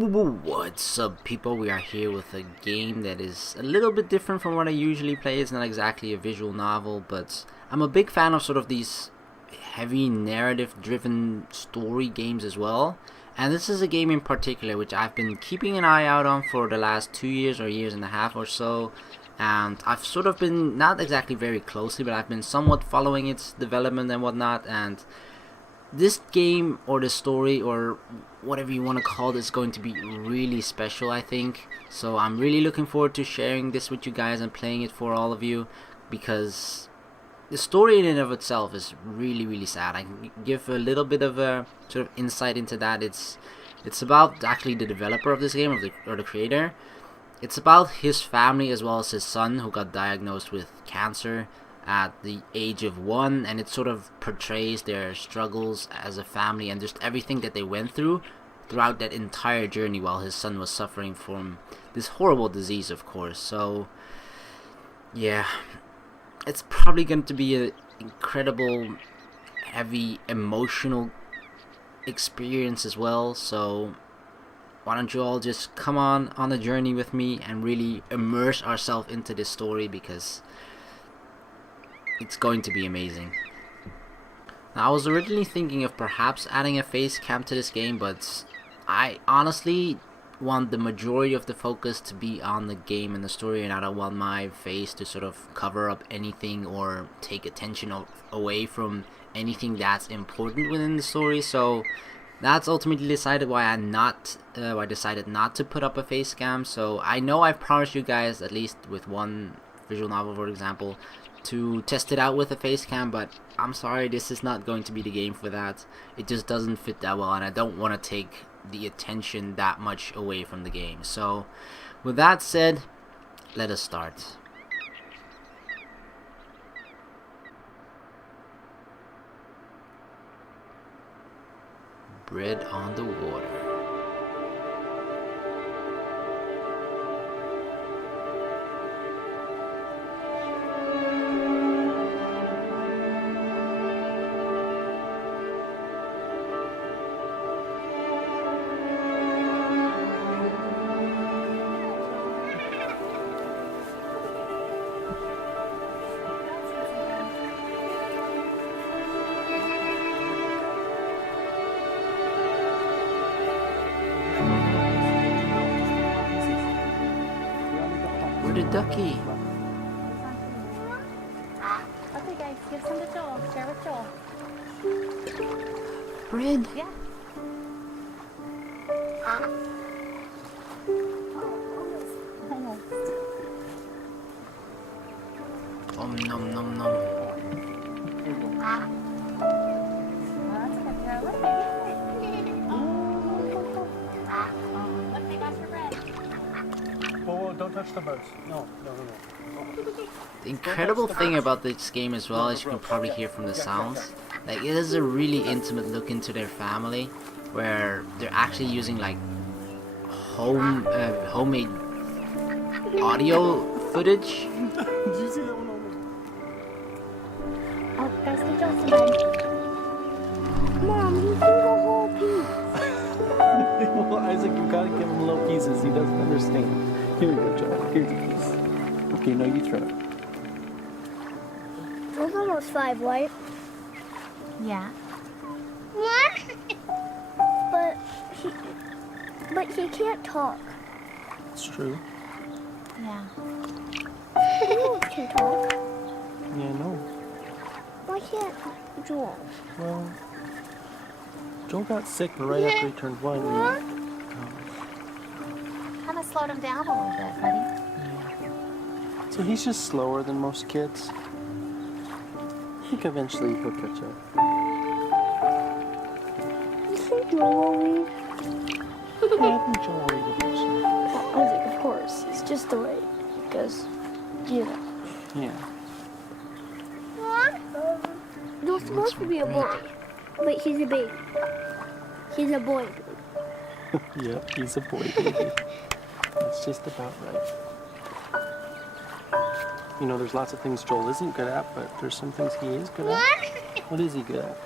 What's up, people? We are here with a game that is a little bit different from what I usually play. It's not exactly a visual novel, but I'm a big fan of sort of these heavy narrative driven story games as well. And this is a game in particular which I've been keeping an eye out on for the last 2 years or years and a half or so. And I've sort of been, not exactly very closely, but I've been somewhat following its development and whatnot. And this game, or the story, or whatever you want to call it, is going to be really special, I think. So I'm really looking forward to sharing this with you guys and playing it for all of you, because the story in and of itself is really sad. I can give a little bit of a sort of insight into that. It's about actually the developer of this game, or the creator. It's about his family as well as his son, who got diagnosed with cancer at the age of 1, and it sort of portrays their struggles as a family and just everything that they went through throughout that entire journey while his son was suffering from this horrible disease, of course. So yeah, it's probably going to be an incredible, heavy, emotional experience as well. So why don't you all just come on a journey with me and really immerse ourselves into this story, because it's going to be amazing. Now, I was originally thinking of perhaps adding a face cam to this game, but I honestly want the majority of the focus to be on the game and the story, and I don't want my face to sort of cover up anything or take attention away from anything that's important within the story. So that's ultimately decided why I decided not to put up a face cam. So I know I've promised you guys, at least with one visual novel for example, to test it out with a face cam, but I'm sorry, this is not going to be the game for that. It just doesn't fit that well, and I don't want to take the attention that much away from the game. So with that said, let us start. Bread on the water. Where'd the ducky? Okay guys, give some to Joel. Share with Joel. Bread? Yeah. Nom nom nom. That's a good girl. Look, baby. Look, they got your bread. Oh, don't touch the birds. No. The incredible thing about this game as well, as you can probably hear from the sounds, like it is a really intimate look into their family, where they're actually using like homemade audio footage. Did you see that one? Oh, guys, get Joel some bread. Mom, you can go whole piece. Well, Isaac, you gotta give him little pieces. He doesn't understand. Here you go, John. Here's a piece. Okay, now you throw it. Joel's almost 5, right? Yeah. But he can't talk. It's true. Yeah. Joel can talk. Yeah, no. Why can't Joel? Well, Joel got sick right after he turned 1. Kind of slowed him down a little bit, buddy. So he's just slower than most kids. I think eventually he'll catch up. You think Joel will read? Yeah, I think Joel will read eventually. Well, Isaac, of course. It's just the way. Because, you know. Yeah. Joel's supposed to be a boy. But he's a baby. He's a boy. Yep, he's a boy baby. That's just about right. You know, there's lots of things Joel isn't good at, but there's some things he is good at. What is he good at?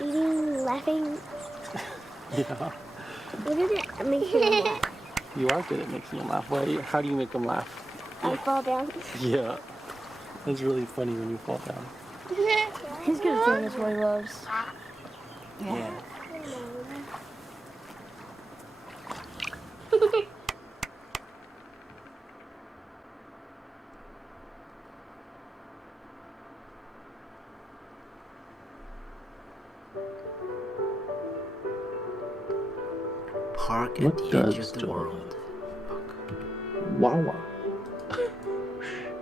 Eating, laughing. Yeah. What did it make you laugh? You are good at making them laugh. How do you make them laugh? I fall down. Yeah. That's really funny when you fall down. He's good at saying that's what he loves. Yeah. Park at What the edge does of the Joel world. Wawa.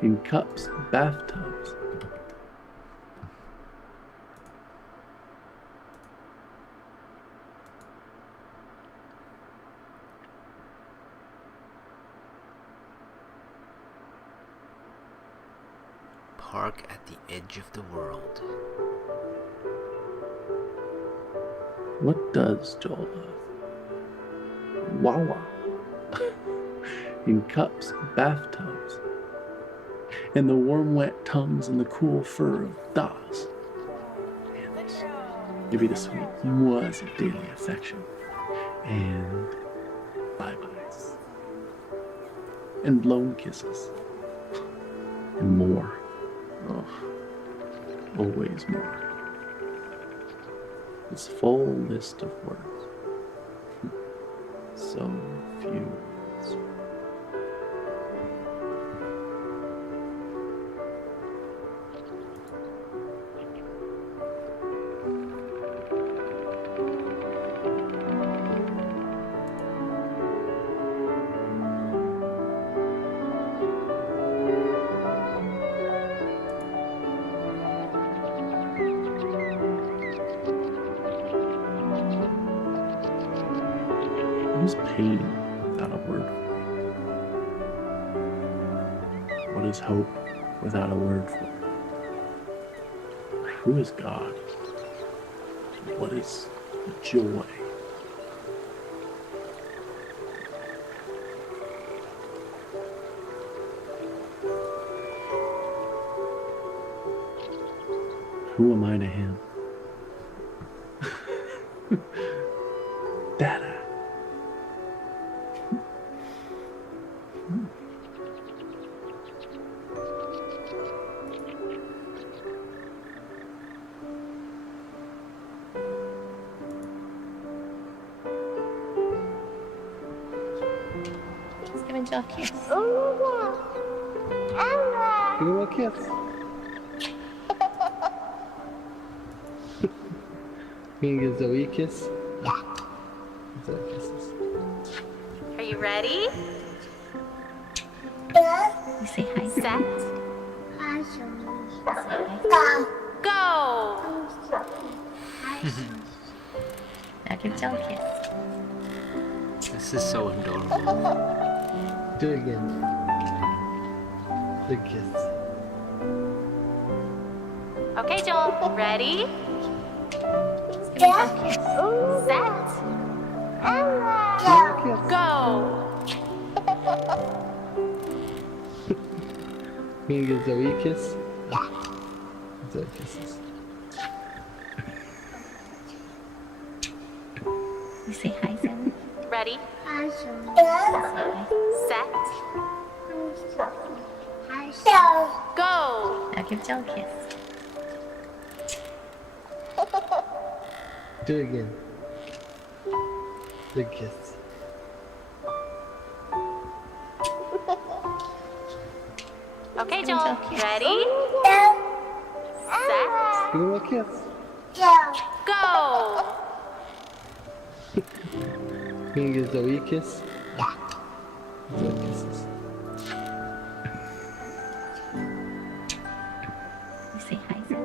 In cups, bathtubs. Park at the edge of the world. What does Joel love? Wawa. In cups, bathtubs. And the warm, wet tongues and the cool fur of Das. Give you the sweet was of daily affection. And bye-byes. And blown kisses. And more. Oh, always more. This full list of words. So few. What is pain without a word for it? What is hope without a word for it? Who is God? What is joy? Who am I to him? Dada. He's giving Jill a kiss. Give him a kiss. Can you give Zoe a kiss? Zoe kisses. Are you ready? You say hi. Set. Go! Now give Jill a kiss. This is so adorable. Do it again. Big kiss. Okay, Joel. Ready? Give Jill a kiss. Set. Go! Can you give Zoe a kiss? Zoe kisses. You say hi, Zoe. Ready? Set. Go! Now give Jill a kiss. Do it again. Big kiss. Okay, Joel. Ready? Set. Give him a kiss. Go! Can you give Zoe a kiss? Zoe kisses. You say hi, Zoe.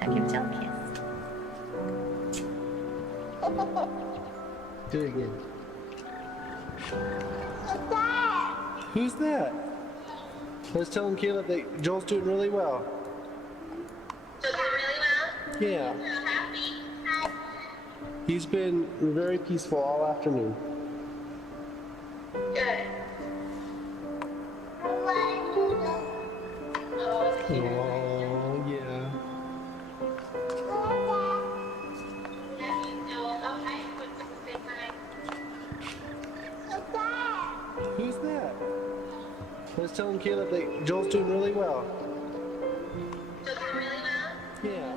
Now give Jill a kiss. Do it again. Who's that? I was telling Caleb that Joel's doing really well. Yeah. He's been very peaceful all afternoon. Oh, Who's that? I was telling Caleb that Joel's doing really well. Doing really well? Yeah.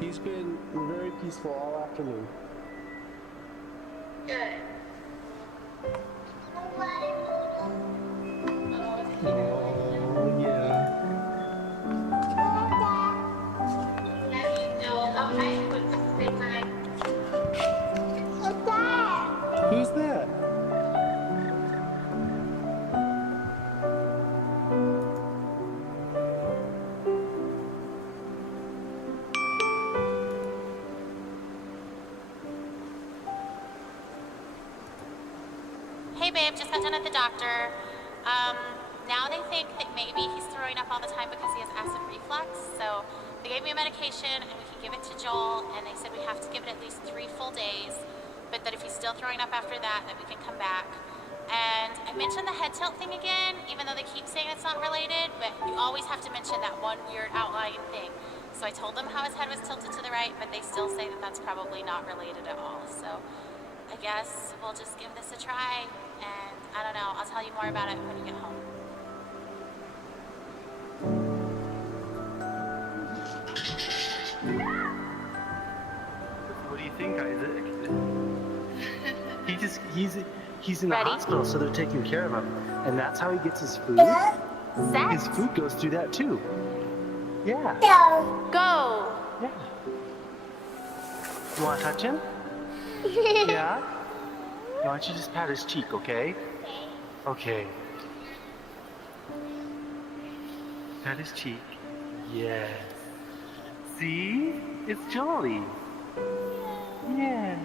He's been very peaceful all afternoon. Good. Oh, yeah. Love you, Joel. Oh, I would say mine. Who's that? Hey babe, just got done at the doctor. Now they think that maybe he's throwing up all the time because he has acid reflux. So they gave me a medication and we can give it to Joel, and they said we have to give it at least 3 full days, but that if he's still throwing up after that we can come back. And I mentioned the head tilt thing again, even though they keep saying it's not related, but you always have to mention that one weird outlying thing. So I told them how his head was tilted to the right, but they still say that that's probably not related at all. So I guess we'll just give this a try, and I don't know, I'll tell you more about it when you get home. What do you think, Isaac? He's in the Ready? hospital, so they're taking care of him. And that's how he gets his food? Set, His food goes through that too. Yeah. go! Yeah. You want to touch him? Yeah? Why don't you just pat his cheek, okay? Okay. Pat his cheek. Yes. See? It's Jolly. Yeah.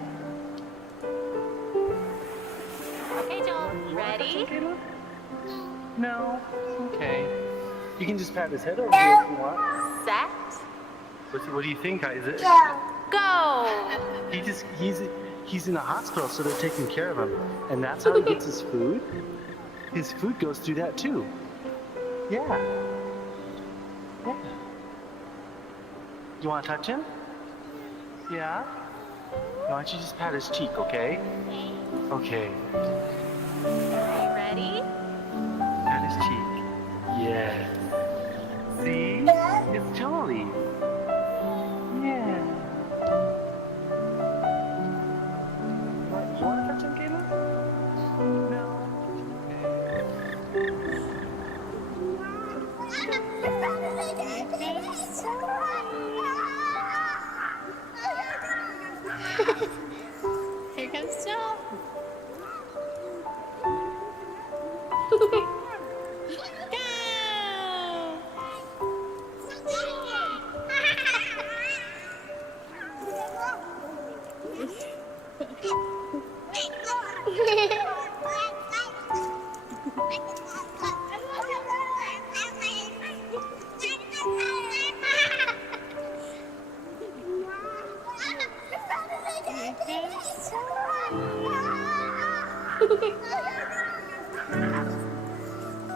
Okay, Joel, ready? Caleb? No. Okay. You can just pat his head over here if you want. Set, What do you think, Isaac? go! He's in the hospital, so they're taking care of him. And that's how he gets his food. His food goes through that too. Yeah. Yeah. You want to touch him? Yeah? Why don't you just pat his cheek, okay? Okay. Are you ready? Pat his cheek. Yes. See? It's Jolly. Yeah. You want to touch him, Caleb? No. Here comes Joel.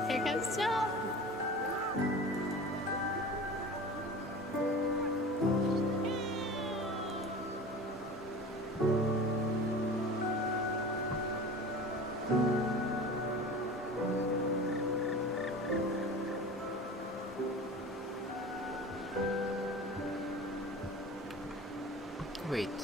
Here comes Joel. Wait.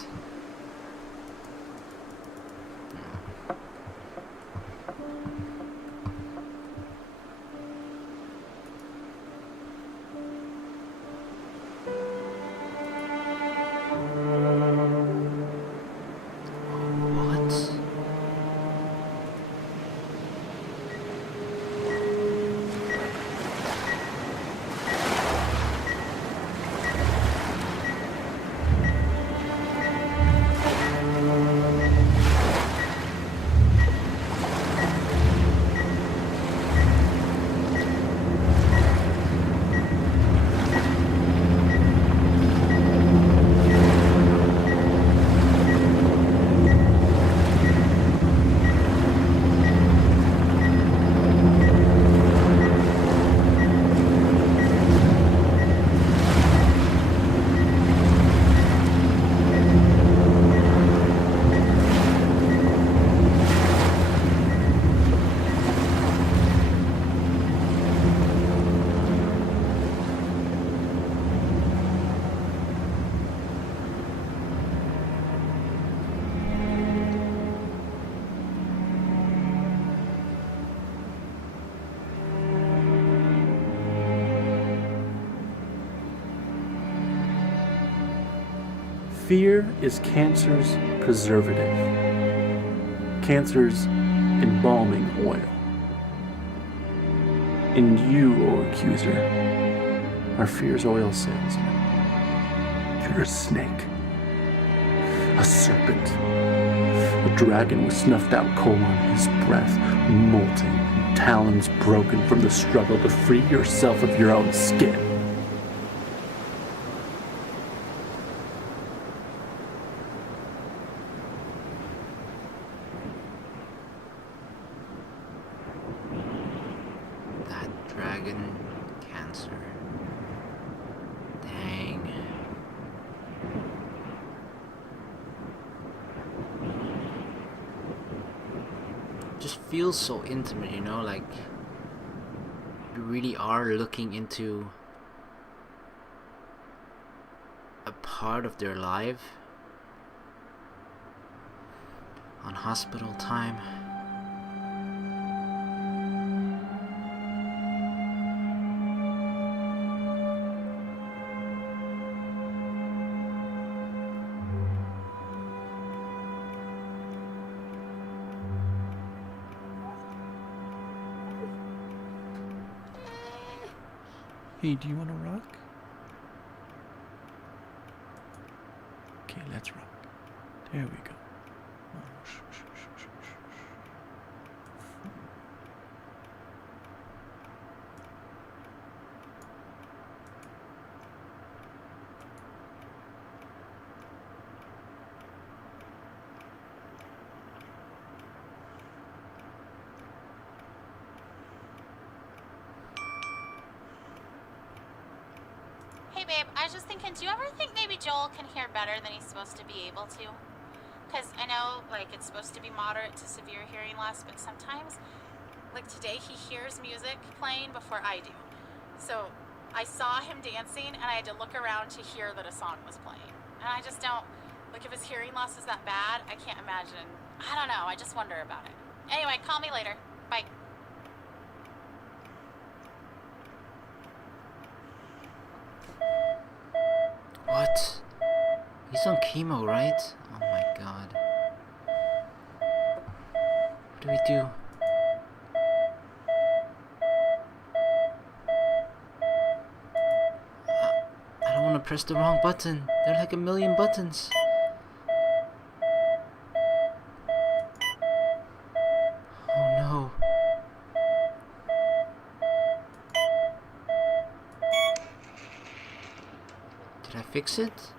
What? Fear is cancer's preservative, cancer's embalming oil. And you, O accuser, are fear's oil salesman. You're a snake, a serpent, a dragon with snuffed out coal on his breath, molting, and talons broken from the struggle to free yourself of your own skin. That dragon cancer. Dang. Just feels so intimate, you know, like you really are looking into a part of their life on hospital time. Hey, do you want to rock? Okay, let's rock. There we go. Hey babe, I was just thinking, do you ever think maybe Joel can hear better than he's supposed to be able to? Because I know, like, it's supposed to be moderate to severe hearing loss, but sometimes, like today, he hears music playing before I do. So I saw him dancing, and I had to look around to hear that a song was playing. And I just don't, like, if his hearing loss is that bad, I can't imagine. I don't know, I just wonder about it. Anyway, call me later. Bye. What? He's on chemo, right? Oh my god. What do we do? I don't want to press the wrong button. There are like a million buttons. Oh no. Did I fix it?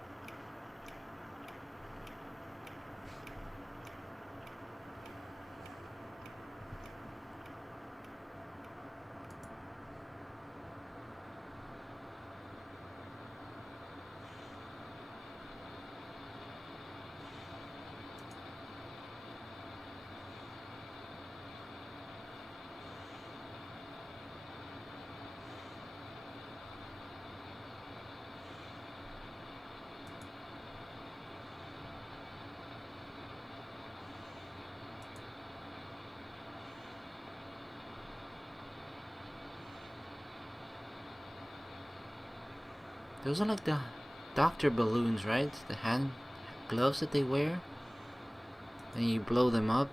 Those are like the doctor balloons, right? The hand gloves that they wear. And you blow them up.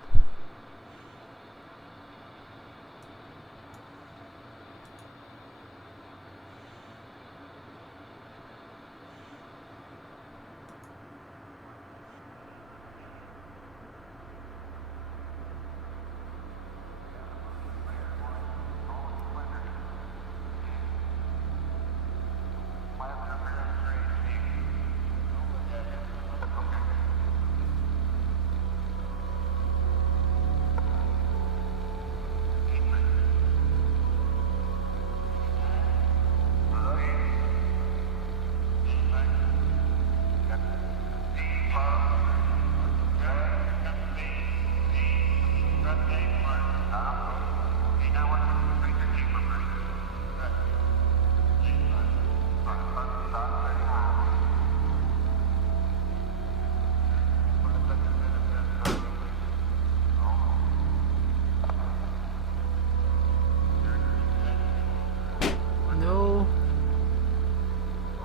No.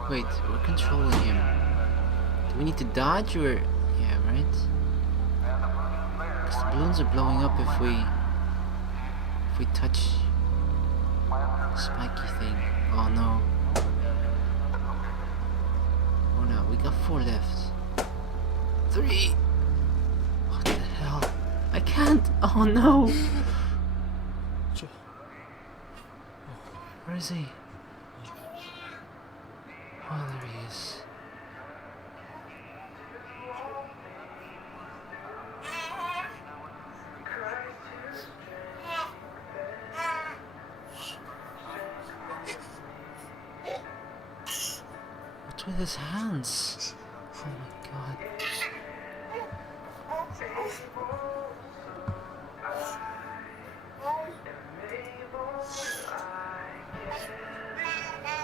Wait, we're controlling him. Do we need to dodge or... Yeah, right? Because the balloons are blowing up if we touch the spiky thing. Oh no. Oh no, we got 4 left. 3. What the hell? I can't. Oh no. Where is he? Oh, there he is. What's with his hands? Oh my god.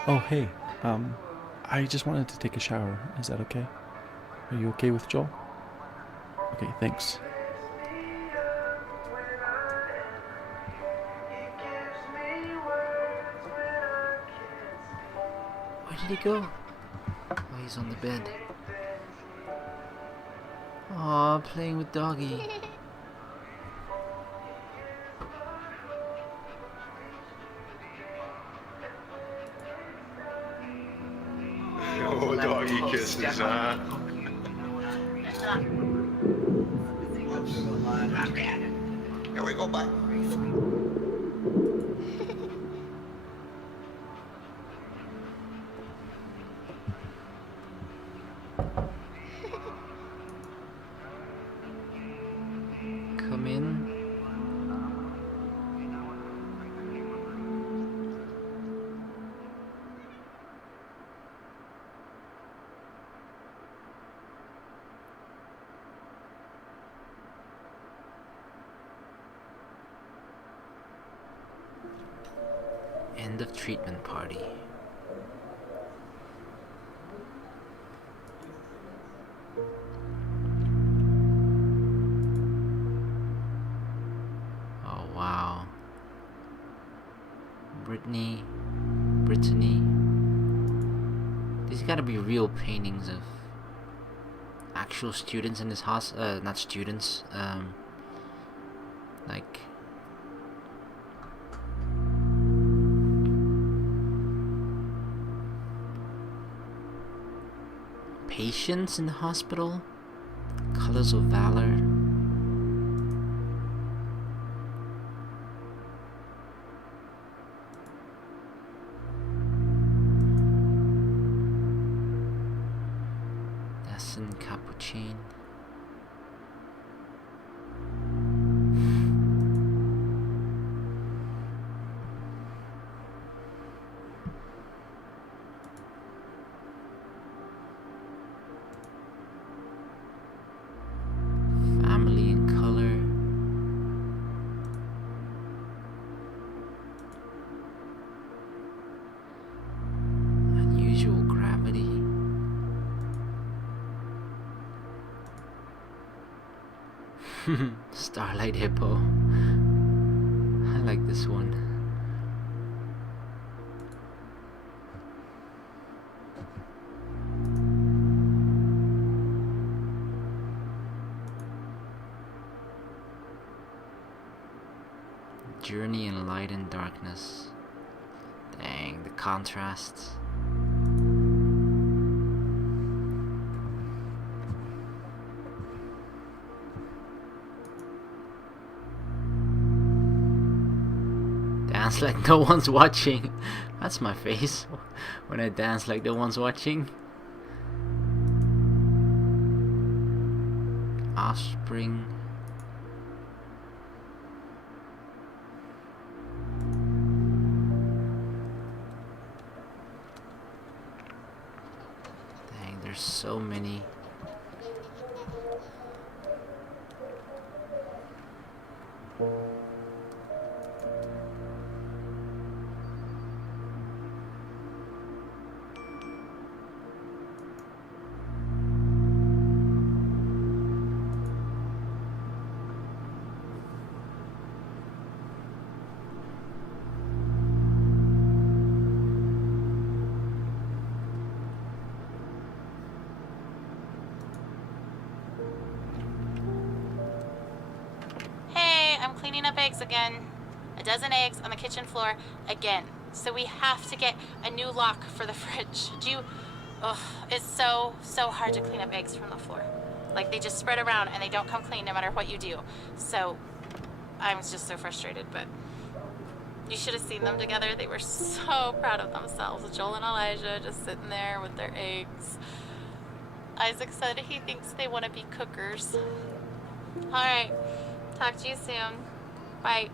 Oh, hey. I just wanted to take a shower. Is that okay? Are you okay with Joel? Okay, thanks. Where did he go? Oh, he's on the bed. Aw, playing with doggy. Oh, doggy kisses, huh? Here we go, bye. Come in. End of treatment party. Oh wow. Brittany. These gotta be real paintings of actual students in this not students, like patients in the hospital. Colors of Valor. Destin Capuchin. Family in color. Unusual gravity. Starlight Hippo. I like this one. Journey in light and darkness. Dang, the contrasts. Dance like no one's watching. That's my face when I dance like no one's watching. Offspring. Dang, there's so many. cleaning up eggs again. A dozen eggs on the kitchen floor again. So we have to get a new lock for the fridge. Ugh, it's so hard to clean up eggs from the floor. Like, they just spread around and they don't come clean no matter what you do. So I was just so frustrated, but you should have seen them together. They were so proud of themselves. Joel and Elijah just sitting there with their eggs. Isaac said he thinks they want to be cookers. All right, talk to you soon. Bye.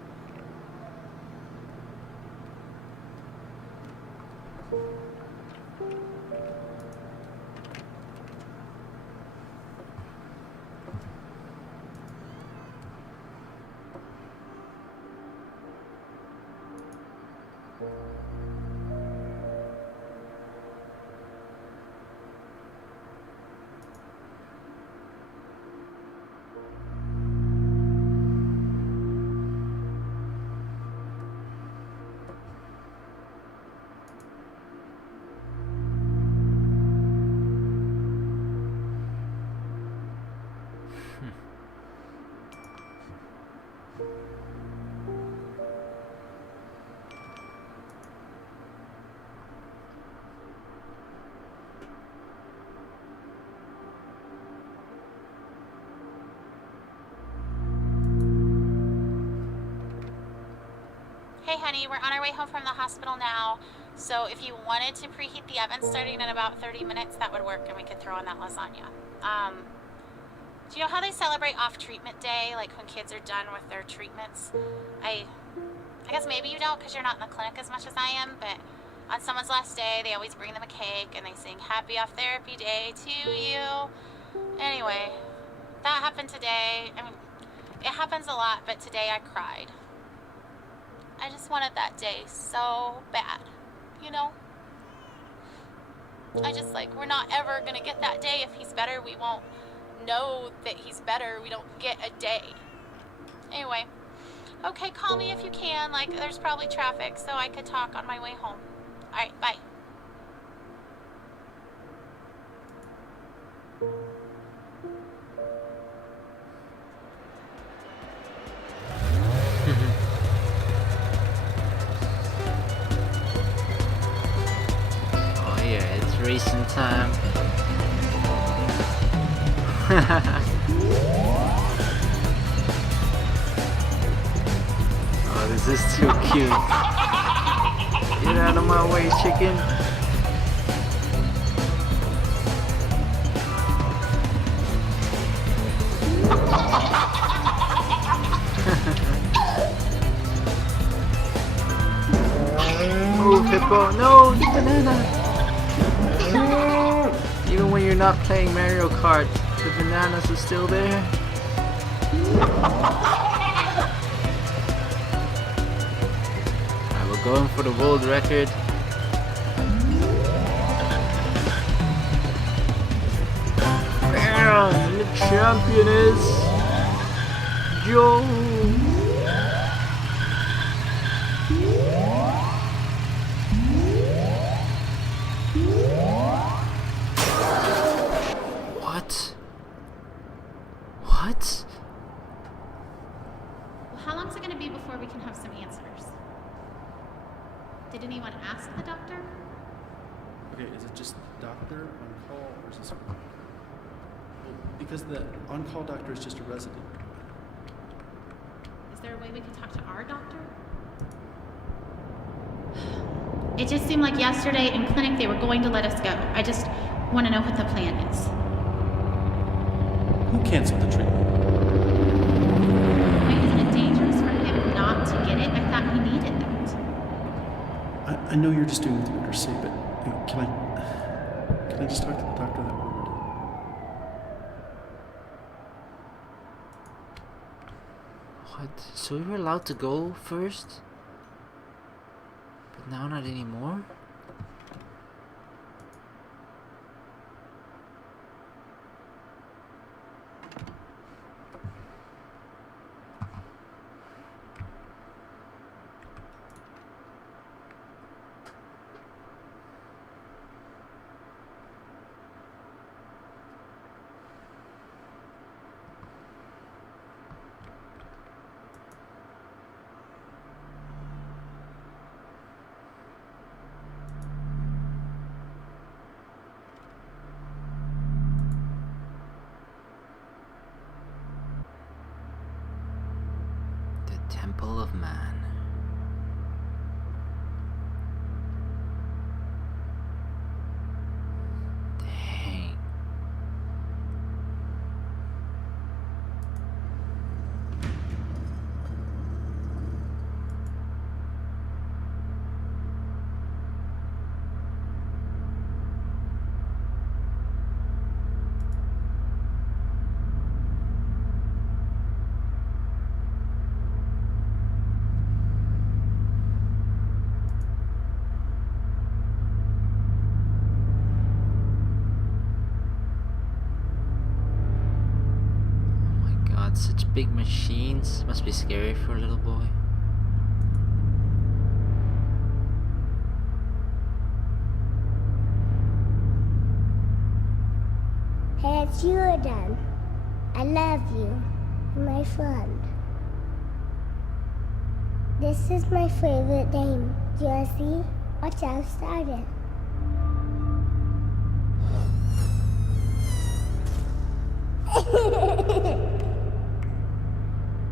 Hey honey, we're on our way home from the hospital now. So if you wanted to preheat the oven starting in about 30 minutes, that would work and we could throw in that lasagna. Do you know how they celebrate off-treatment day, like when kids are done with their treatments? I guess maybe you don't because you're not in the clinic as much as I am, but on someone's last day, they always bring them a cake and they sing happy off therapy day to you. Anyway, that happened today. I mean, it happens a lot, but today I cried. I just wanted that day so bad, you know? I just we're not ever gonna get that day. If he's better, we won't know that he's better. We don't get a day. Anyway, okay, call me if you can. There's probably traffic, so I could talk on my way home. All right, bye. Racing time. Oh, this is too cute. Get out of my way, chicken. Oh, Hippo, no, the banana. Even when you're not playing Mario Kart, the bananas are still there. Alright, we're going for the world record. Bam! And the champion is Joe. What? Well, how long is it going to be before we can have some answers? Did anyone ask the doctor? Okay, is it just doctor on call or is this... Well, because the on-call doctor is just a resident. Is there a way we could talk to our doctor? It just seemed like yesterday in clinic they were going to let us go. I just want to know what the plan is. Who canceled the treatment? Wait, isn't it dangerous for him not to get it? I thought he needed that. I know you're just doing what you better say, but can I just talk to the doctor that ordered it? What? So we were allowed to go first? But now not anymore? Temple of Man. Dang. Such big machines. Must be scary for a little boy. Hey, it's you again. I love you, my friend. This is my favorite game. Do you see? Watch how started.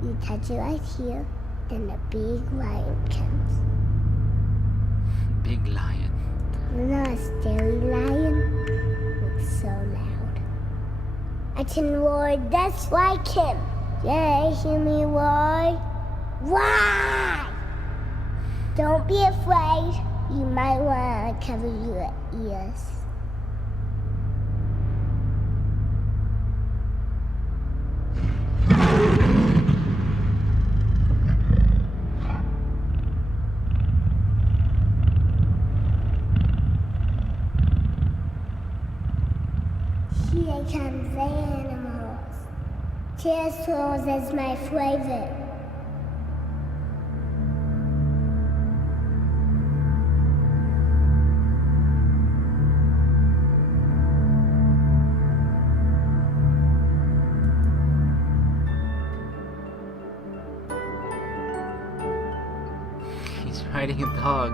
You touch it right here, then the big lion comes. Big lion. Not a scary lion. It's so loud. I can roar just like him. Yeah, hear me roar? Why? Don't be afraid. You might want to cover your ears. Here comes the animals. Pterosaurs is my favorite. He's riding a dog.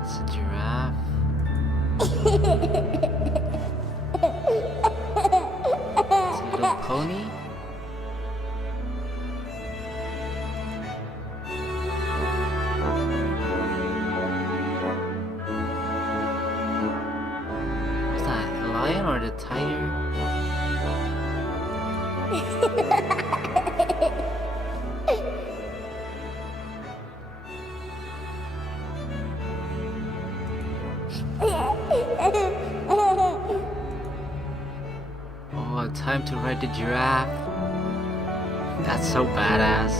It's a giraffe. It's a little pony. Was that a lion or the tiger? Oh, time to ride the giraffe. That's so badass.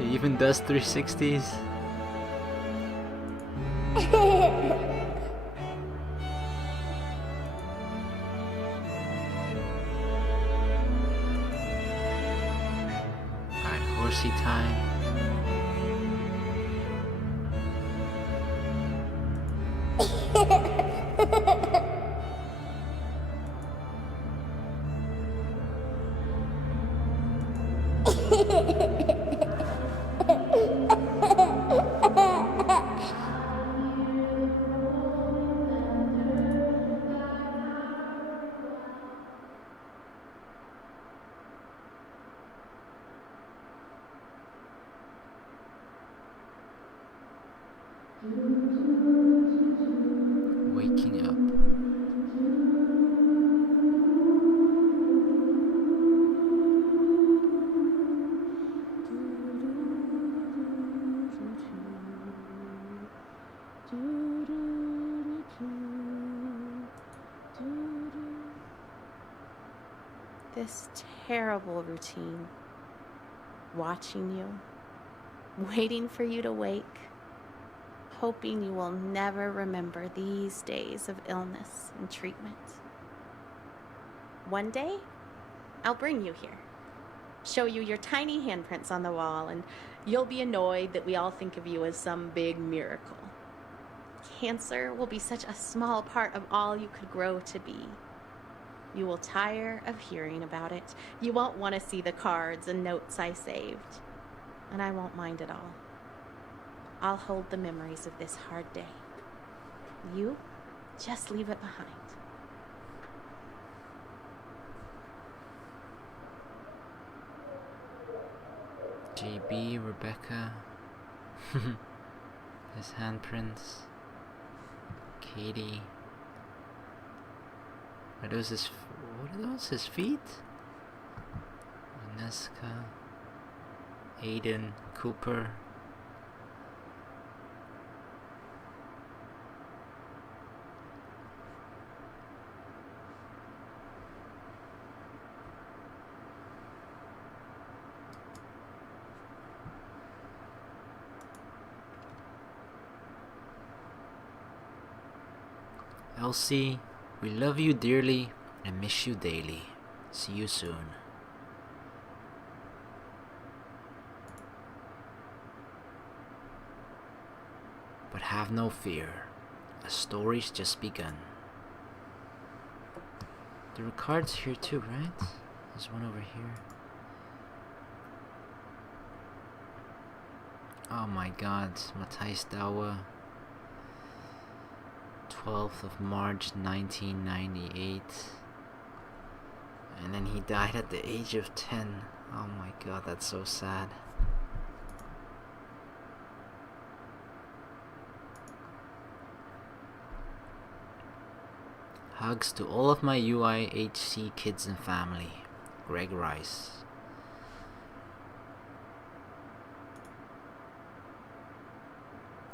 It even does 360s. Alright, horsey time. Waking up. This terrible routine. Watching you, waiting for you to wake, hoping you will never remember these days of illness and treatment. One day, I'll bring you here, show you your tiny handprints on the wall, and you'll be annoyed that we all think of you as some big miracle. Cancer will be such a small part of all you could grow to be. You will tire of hearing about it. You won't want to see the cards and notes I saved. And I won't mind at all. I'll hold the memories of this hard day. You just leave it behind. JB, Rebecca, his handprints, Katie. What are those, his feet? Ineska, Aiden, Cooper. Elsie, we love you dearly and miss you daily. See you soon. But have no fear, a story's just begun. There are cards here too, right? There's one over here. Oh my god, Matthijs Douwe. 12th of March 1998, and then he died at the age of 10. Oh my god, that's so sad. Hugs to all of my UIHC kids and family. Greg Rice.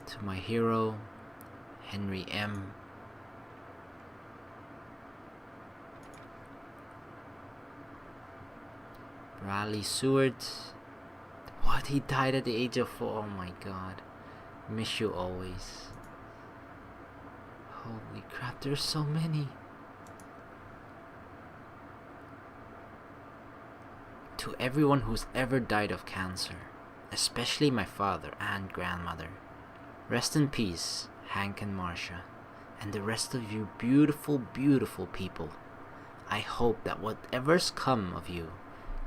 To my hero, Henry M. Bradley Seward. What? He died at the age of 4. Oh my god. Miss you always. Holy crap, there's so many. To everyone who's ever died of cancer, especially my father and grandmother, rest in peace, Hank and Marcia, and the rest of you beautiful, beautiful people. I hope that whatever's come of you,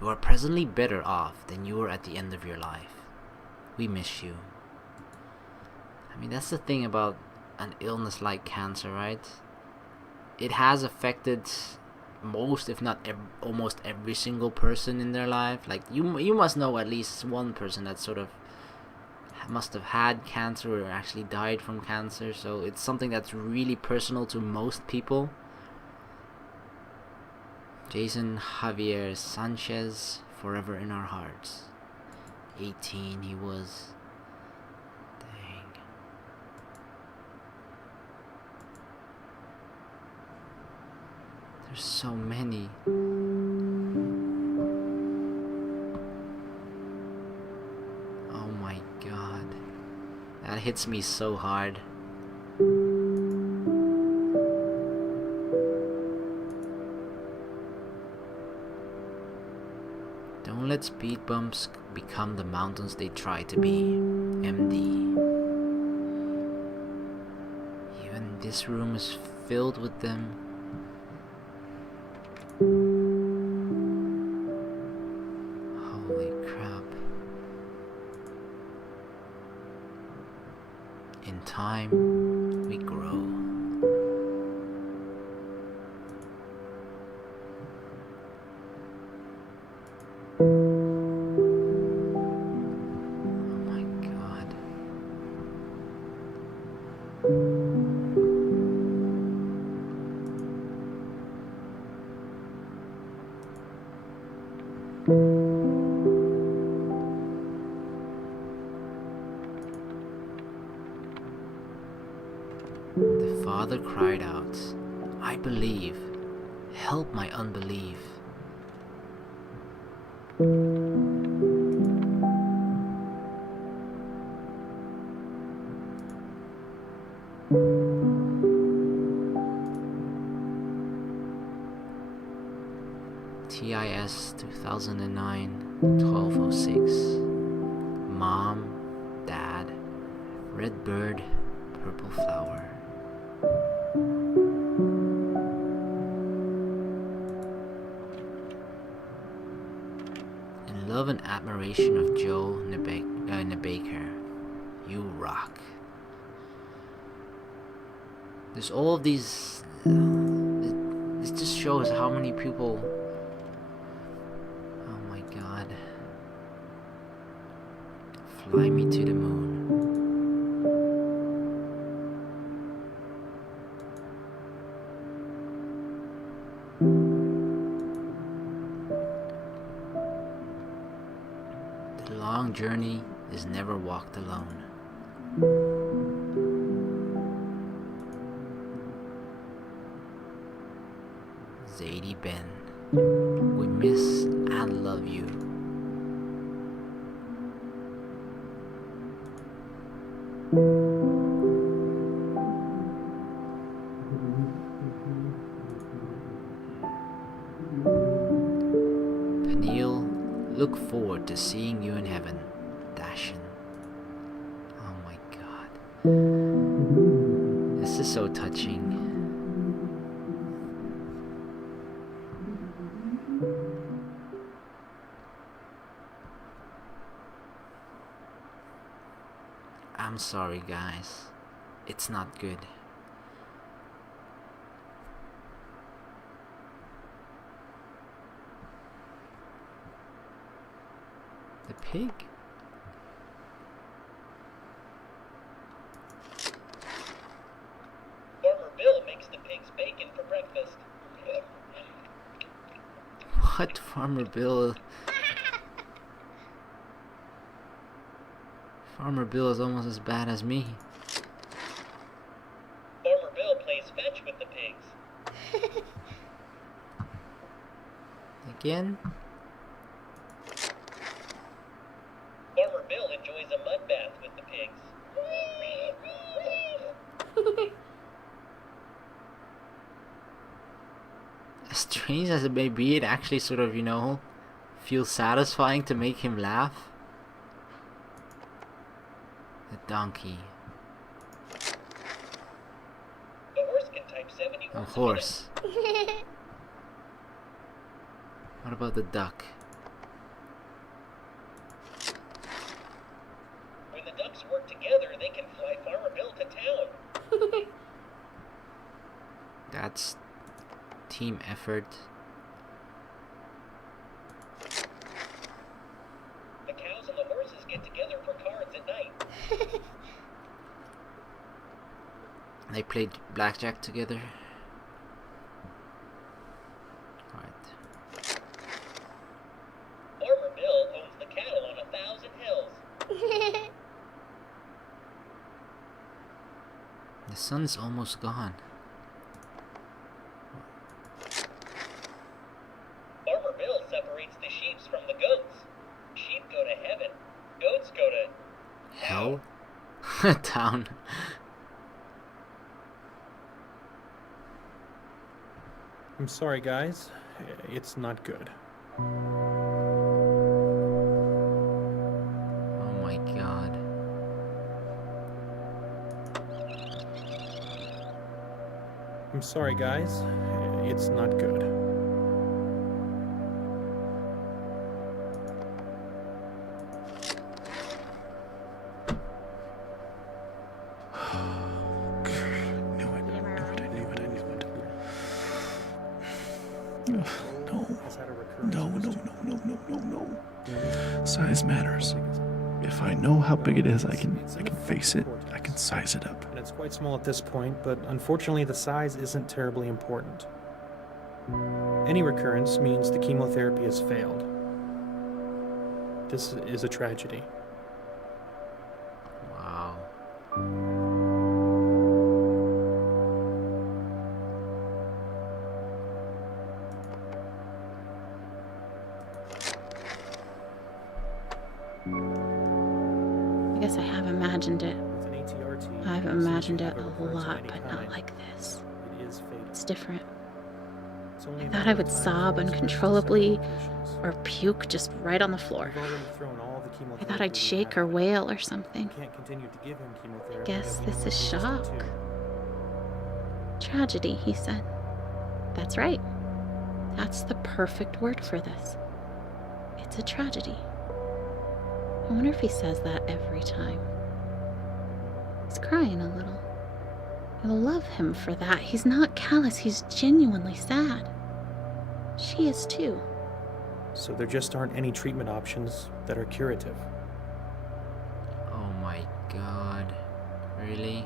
you are presently better off than you were at the end of your life. We miss you. I mean, that's the thing about an illness like cancer, right? It has affected most, if not almost every single person in their life. Like, you must know at least one person that sort of must have had cancer or actually died from cancer, so it's something that's really personal to most people. Jason Javier Sanchez, forever in our hearts. 18 he was. Dang. There's so many. Oh my god. That hits me so hard. Don't let speed bumps become the mountains they try to be. MD. Even this room is filled with them. Holy crap. In time, we grow. The father cried out, "I believe, help my unbelief." TIS 2009 1206. Mom, Dad, Red Bird, Purple Flower. In love and admiration of Joe Nebaker, you rock. There's all of these. It just shows how many people. Oh my god. Fly me to the moon. The long journey is never walked alone. Zadie Ben, we miss and love you. Peniel, look forward to seeing you in heaven. Dashin. Oh my god. This is so touching. I'm sorry, guys. It's not good. The pig? Farmer Bill makes the pigs bacon for breakfast. What, Farmer Bill? Farmer Bill is almost as bad as me. Farmer Bill plays fetch with the pigs. Again? Farmer Bill enjoys a mud bath with the pigs. As strange as it may be, it actually sort of, feels satisfying to make him laugh. The donkey. The horse can type 70 A words a horse. What about the duck? When the ducks work together, they can fly Farmer Bill to town. That's team effort. The cows and the horses get together for cards at night. They played blackjack together. Alright. Farmer Bill owns the cattle on 1,000 hills. The sun's almost gone. Farmer Bill separates the sheep from the goats. Sheep go to heaven. Goats go to Hell? Town. I'm sorry, guys. It's not good. Oh my god. I'm sorry, guys. It's not good. Size matters. If I know how big it is, I can face it. I can size it up. And it's quite small at this point, but unfortunately the size isn't terribly important. Any recurrence means the chemotherapy has failed. This is a tragedy. Wow. I guess I have imagined it. With an ATRT, I've imagined it a lot, but not like this. It is fatal. It's different. It's only I a thought matter I of would time sob before these uncontrollably complications. or puke just right on the floor. We've already thrown all the I chemotherapy thought I'd we shake have. or wail or something. We can't continue to give him chemotherapy. Guess and we this only is do shock. too. Tragedy, he said. That's right. That's the perfect word for this. It's a tragedy. I wonder if he says that every time. crying a little. You'll love him for that. He's not callous, he's genuinely sad. She is too. So there just aren't any treatment options that are curative. Oh my god. Really?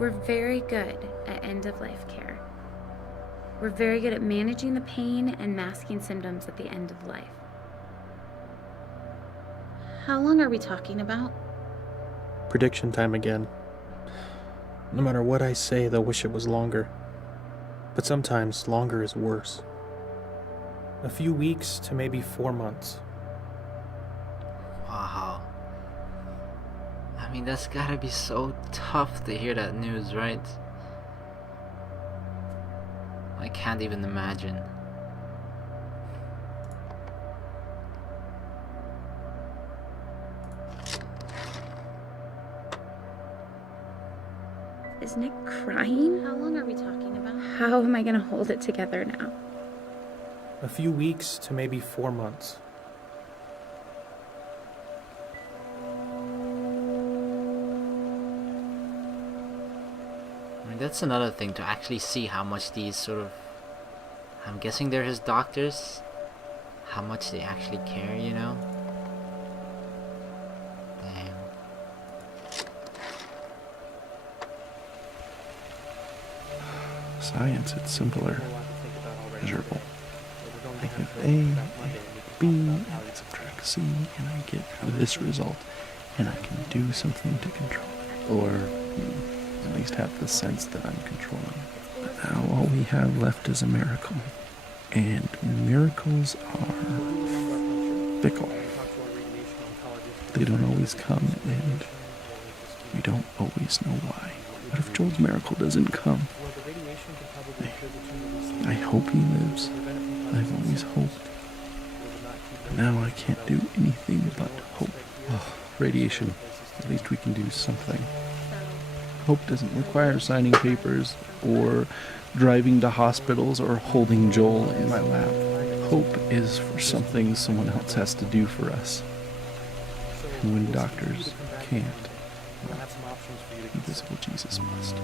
We're very good at end-of-life care. We're very good at managing the pain and masking symptoms at the end of life. How long are we talking about? Prediction time again. No matter what I say, they'll wish it was longer. But sometimes longer is worse. A few weeks to maybe 4 months. Wow. I mean, that's gotta be so tough to hear that news, right? I can't even imagine. Is Nick crying? How long are we talking about? How am I gonna hold it together now? A few weeks to maybe 4 months. I mean, that's another thing, to actually see how much these sort of, I'm guessing they're his doctors, how much they actually care, you know? Damn. Science, it's simpler. Measurable. I give A, B, and I subtract C, and I get this result, and I can do something to control it. Or at least have the sense that I'm controlling it. But now all we have left is a miracle. And miracles are fickle. They don't always come, and we don't always know why. What if Joel's miracle doesn't come? I hope he lives. I've always hoped. But now I can't do anything but hope. Oh, radiation. At least we can do something. Hope doesn't require signing papers or driving to hospitals or holding Joel in my lap. Hope is for something someone else has to do for us. And when doctors can't, well, invisible Jesus must.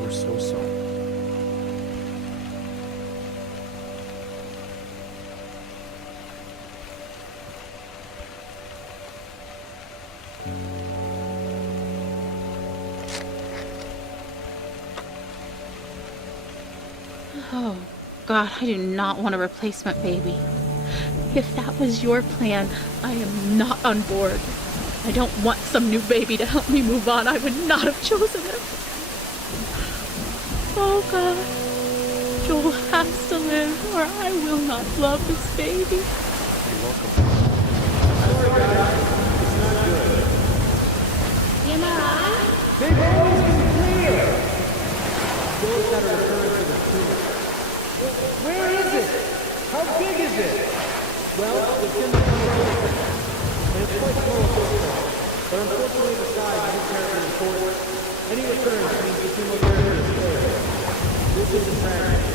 We're so sorry. Oh, God, I do not want a replacement baby. If that was your plan, I am not on board. I don't want some new baby to help me move on. I would not have chosen it. Oh, God. Joel has to live, or I will not love this baby. You're welcome. Sorry, guys. It's not good. MRI? They've always been clear! Joel's got a recurrence of his tumor. Where is it? How big is it? Well, it's in the prognosis, and it's quite small at this point. But unfortunately, the size isn't terribly important. Any recurrence means the chemotherapy is failed. This is a tragedy.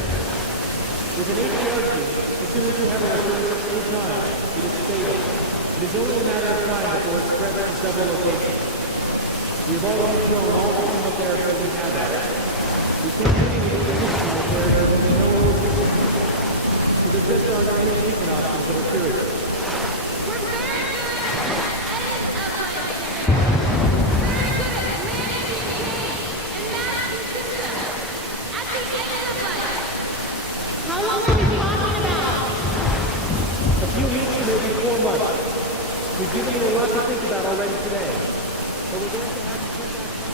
With an HCRT, as soon as you have a recurrence of any kind, it is fatal. It is only a matter of time before it spreads to several locations. We have already thrown all the chemotherapy we have at it. We continue to use this chemotherapy when we know it will be. So there just aren't any treatment options that are curative. We're very good at end-of-life care. Very good at managing pain and masking symptoms at the end of life. How long are we talking about? A few weeks to maybe 4 months. We've given you a lot to think about already today. But we're going to have you come back next.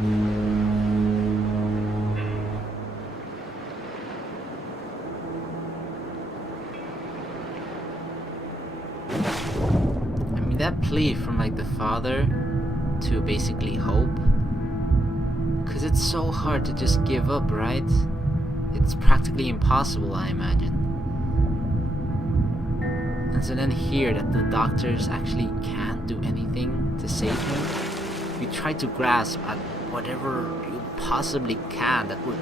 I mean, that plea from like the father to basically hope, because it's so hard to just give up, right? It's practically impossible, I imagine. And so then here that the doctors actually can't do anything to save him, you try to grasp at whatever you possibly can that would,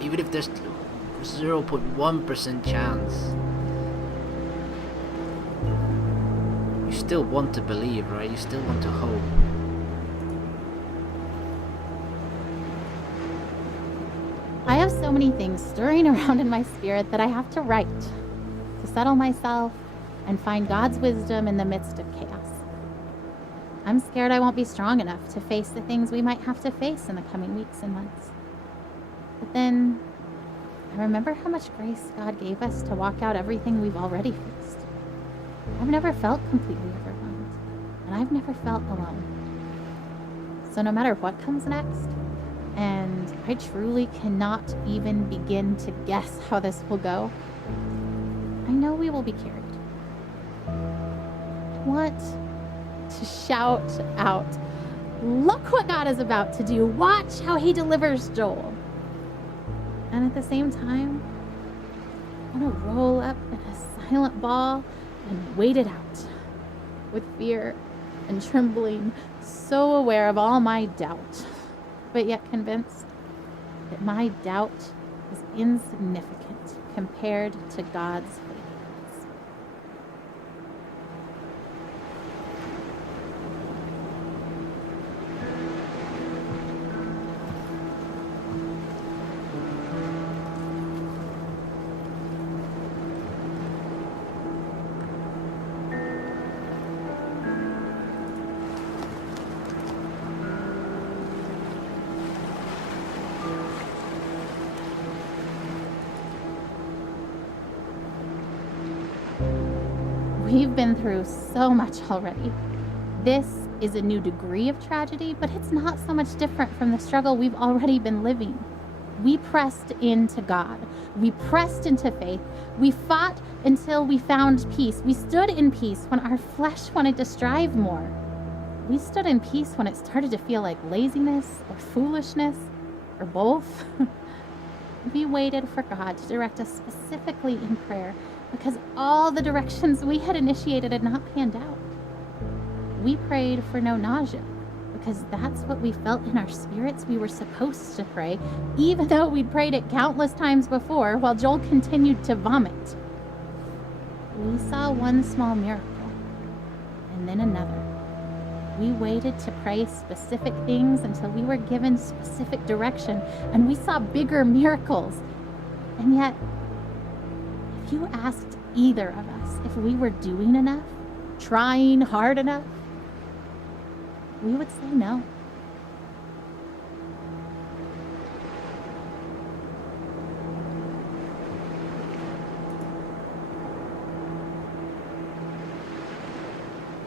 even if there's 0.1% chance, you still want to believe, right? You still want to hope. I have so many things stirring around in my spirit that I have to write to settle myself and find God's wisdom in the midst of chaos. I'm scared I won't be strong enough to face the things we might have to face in the coming weeks and months. But then I remember how much grace God gave us to walk out everything we've already faced. I've never felt completely overwhelmed, and I've never felt alone. So no matter what comes next, and I truly cannot even begin to guess how this will go, I know we will be carried. I want to shout out, look what God is about to do. Watch how he delivers Joel. And at the same time, I want to roll up in a silent ball and wait it out with fear and trembling, so aware of all my doubt, but yet convinced that my doubt is insignificant compared to God's faithfulness. We've been through so much already. This is a new degree of tragedy, but it's not so much different from the struggle we've already been living. We pressed into God. We pressed into faith. We fought until we found peace. We stood in peace when our flesh wanted to strive more. We stood in peace when it started to feel like laziness or foolishness or both. We waited for God to direct us specifically in prayer, because all the directions we had initiated had not panned out. We prayed for no nausea, because that's what we felt in our spirits we were supposed to pray, even though we'd prayed it countless times before while Joel continued to vomit. We saw one small miracle, and then another. We waited to pray specific things until we were given specific direction, and we saw bigger miracles. And yet, if you asked either of us if we were doing enough, trying hard enough, we would say no.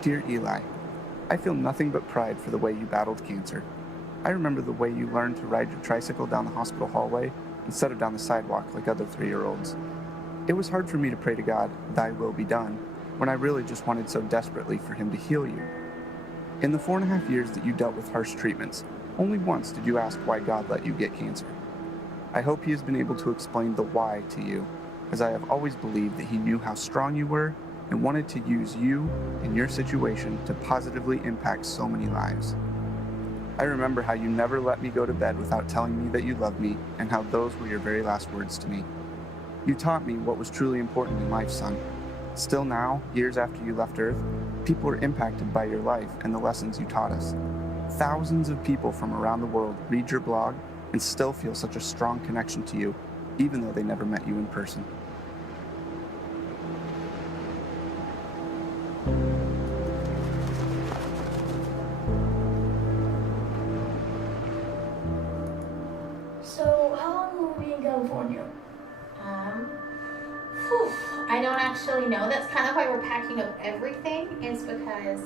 Dear Eli, I feel nothing but pride for the way you battled cancer. I remember the way you learned to ride your tricycle down the hospital hallway instead of down the sidewalk like other 3-year-olds. It was hard for me to pray to God, "Thy will be done," when I really just wanted so desperately for him to heal you. In the 4.5 years that you dealt with harsh treatments, only once did you ask why God let you get cancer. I hope he has been able to explain the why to you, as I have always believed that he knew how strong you were and wanted to use you and your situation to positively impact so many lives. I remember how you never let me go to bed without telling me that you loved me, and how those were your very last words to me. You taught me what was truly important in life, son. Still now, years after you left Earth, people are impacted by your life and the lessons you taught us. Thousands of people from around the world read your blog and still feel such a strong connection to you, even though they never met you in person. So, how long will we be in California? I don't actually know. That's kind of why we're packing up everything, is because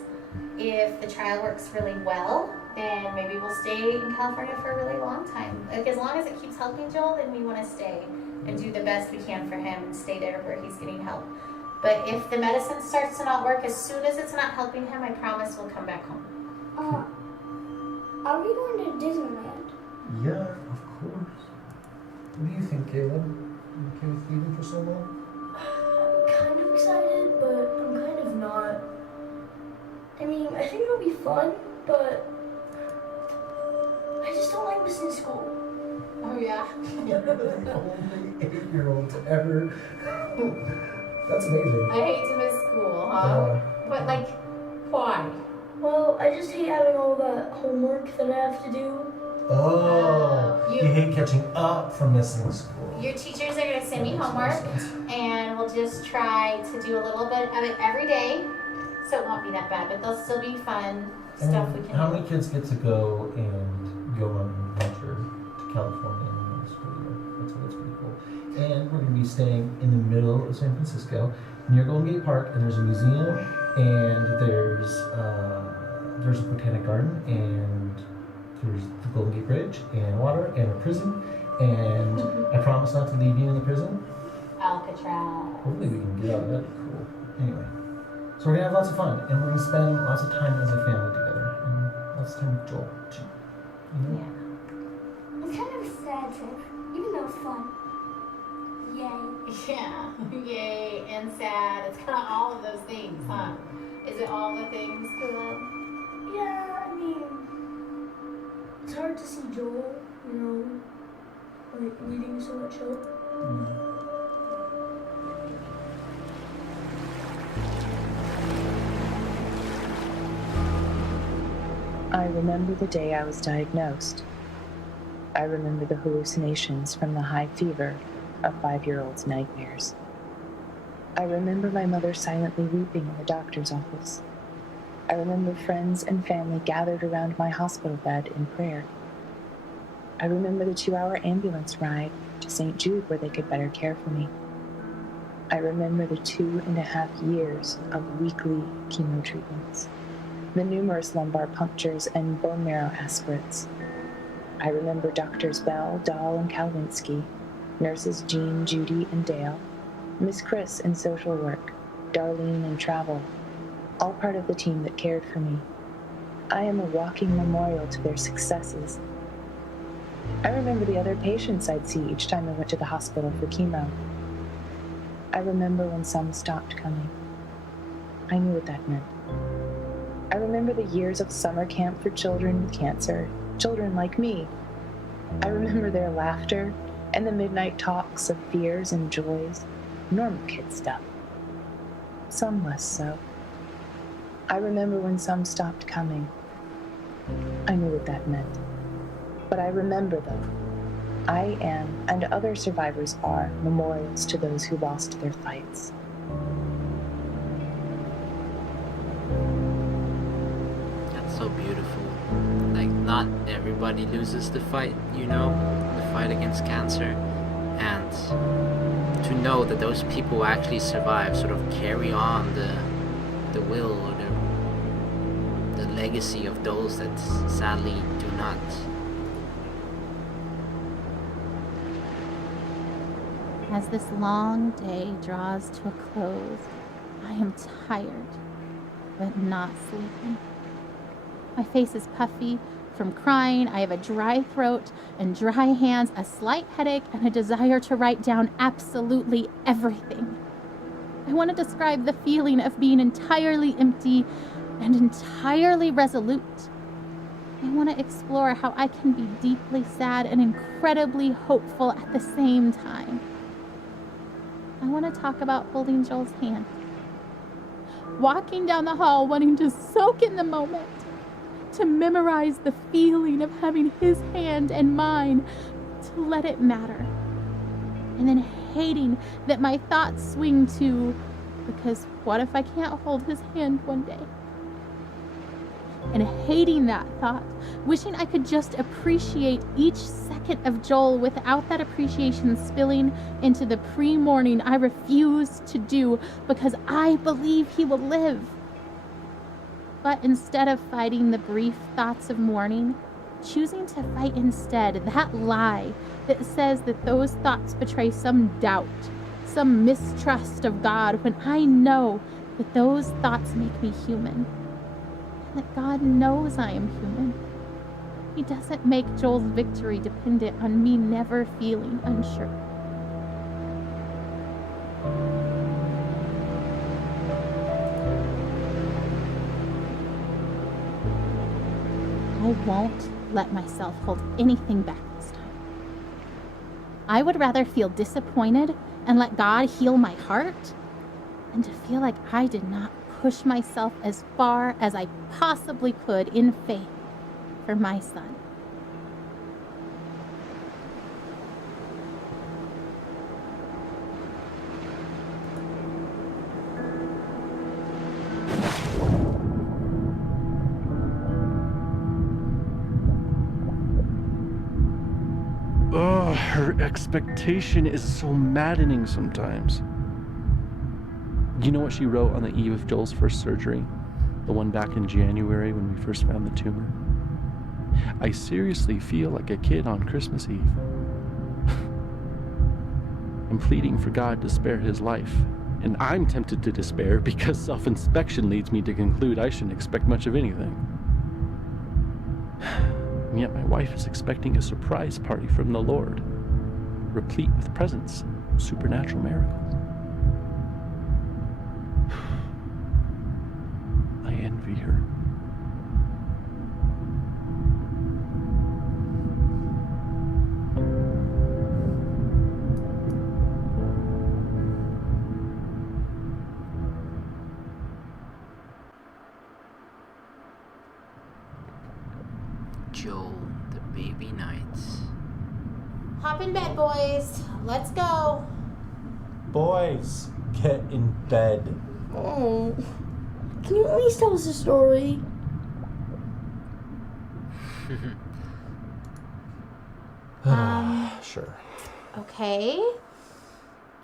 if the trial works really well, then maybe we'll stay in California for a really long time. Like, as long as it keeps helping Joel, then we want to stay and do the best we can for him and stay there where he's getting help. But if the medicine starts to not work, as soon as it's not helping him, I promise we'll come back home. Are we going to Disneyland? Yeah, of course. What do you think, Caleb? You okay with leaving for so long? I'm kind of excited, but I'm kind of not. I mean, I think it'll be fun, but I just don't like missing school. Oh, yeah? You're the only 8-year-old to ever. That's amazing. I hate to miss school, huh? But, like, why? Well, I just hate having all that homework that I have to do. Oh, you hate catching up from missing school. Your teachers are going to send me homework, and we'll just try to do a little bit of it every day, so it won't be that bad, but there'll still be fun stuff we can How do. many kids get to go on an adventure to California in the middle school year? That's pretty cool. And we're going to be staying in the middle of San Francisco, near Golden Gate Park, and there's a museum, and there's a botanic garden, and there's the Golden Gate Bridge, and water, and a prison, and I promise not to leave you in the prison. Alcatraz. Hopefully we can get out of that. Cool. Anyway, so we're gonna have lots of fun, and we're gonna spend lots of time as a family together, and lots of time with Joel too. You know? Yeah. It's kind of a sad trip, even though it's fun. Yay. Yeah, yay and sad. It's kind of all of those things, huh? Is it all the things, Caleb? Yeah, I mean, it's hard to see Joel, you know, like needing so much help. I remember the day I was diagnosed. I remember the hallucinations from the high fever of 5-year-olds' nightmares. I remember my mother silently weeping in the doctor's office. I remember friends and family gathered around my hospital bed in prayer. I remember the 2-hour ambulance ride to St. Jude where they could better care for me. I remember the 2.5 years of weekly chemo treatments, the numerous lumbar punctures and bone marrow aspirates. I remember Doctors Bell, Dahl, and Kalwinsky, nurses Jean, Judy, and Dale, Miss Chris in social work, Darlene in travel, all part of the team that cared for me. I am a walking memorial to their successes. I remember the other patients I'd see each time I went to the hospital for chemo. I remember when some stopped coming. I knew what that meant. I remember the years of summer camp for children with cancer, children like me. I remember their laughter and the midnight talks of fears and joys, normal kid stuff. Some less so. I remember when some stopped coming. I knew what that meant. But I remember them. I am, and other survivors are, memorials to those who lost their fights. That's so beautiful. Like, not everybody loses the fight, you know, the fight against cancer. And to know that those people who actually survive sort of carry on the will or the legacy of those that sadly do not. As this long day draws to a close, I am tired, but not sleeping. My face is puffy from crying. I have a dry throat and dry hands, a slight headache, and a desire to write down absolutely everything. I want to describe the feeling of being entirely empty and entirely resolute. I want to explore how I can be deeply sad and incredibly hopeful at the same time. I want to talk about holding Joel's hand, walking down the hall wanting to soak in the moment, to memorize the feeling of having his hand and mine, to let it matter, and then hating that my thoughts swing to, because what if I can't hold his hand one day? And hating that thought, wishing I could just appreciate each second of Joel without that appreciation spilling into the pre-morning I refuse to do because I believe he will live. But instead of fighting the brief thoughts of mourning, choosing to fight instead that lie that says that those thoughts betray some doubt, some mistrust of God, when I know that those thoughts make me human, and that God knows I am human. He doesn't make Joel's victory dependent on me never feeling unsure. I won't let myself hold anything back this time. I would rather feel disappointed and let God heal my heart than to feel like I did not push myself as far as I possibly could in faith for my son. Ugh, her expectation is so maddening sometimes. You know what she wrote on the eve of Joel's first surgery? The one back in January when we first found the tumor? I seriously feel like a kid on Christmas Eve. I'm pleading for God to spare his life, and I'm tempted to despair because self-inspection leads me to conclude I shouldn't expect much of anything. And yet my wife is expecting a surprise party from the Lord, replete with presents, supernatural miracles. I envy her. Joel, the baby nights. Hop in bed, boys. Let's go. Boys, get in bed. Oh, can you at least tell us a story? Sure. Okay.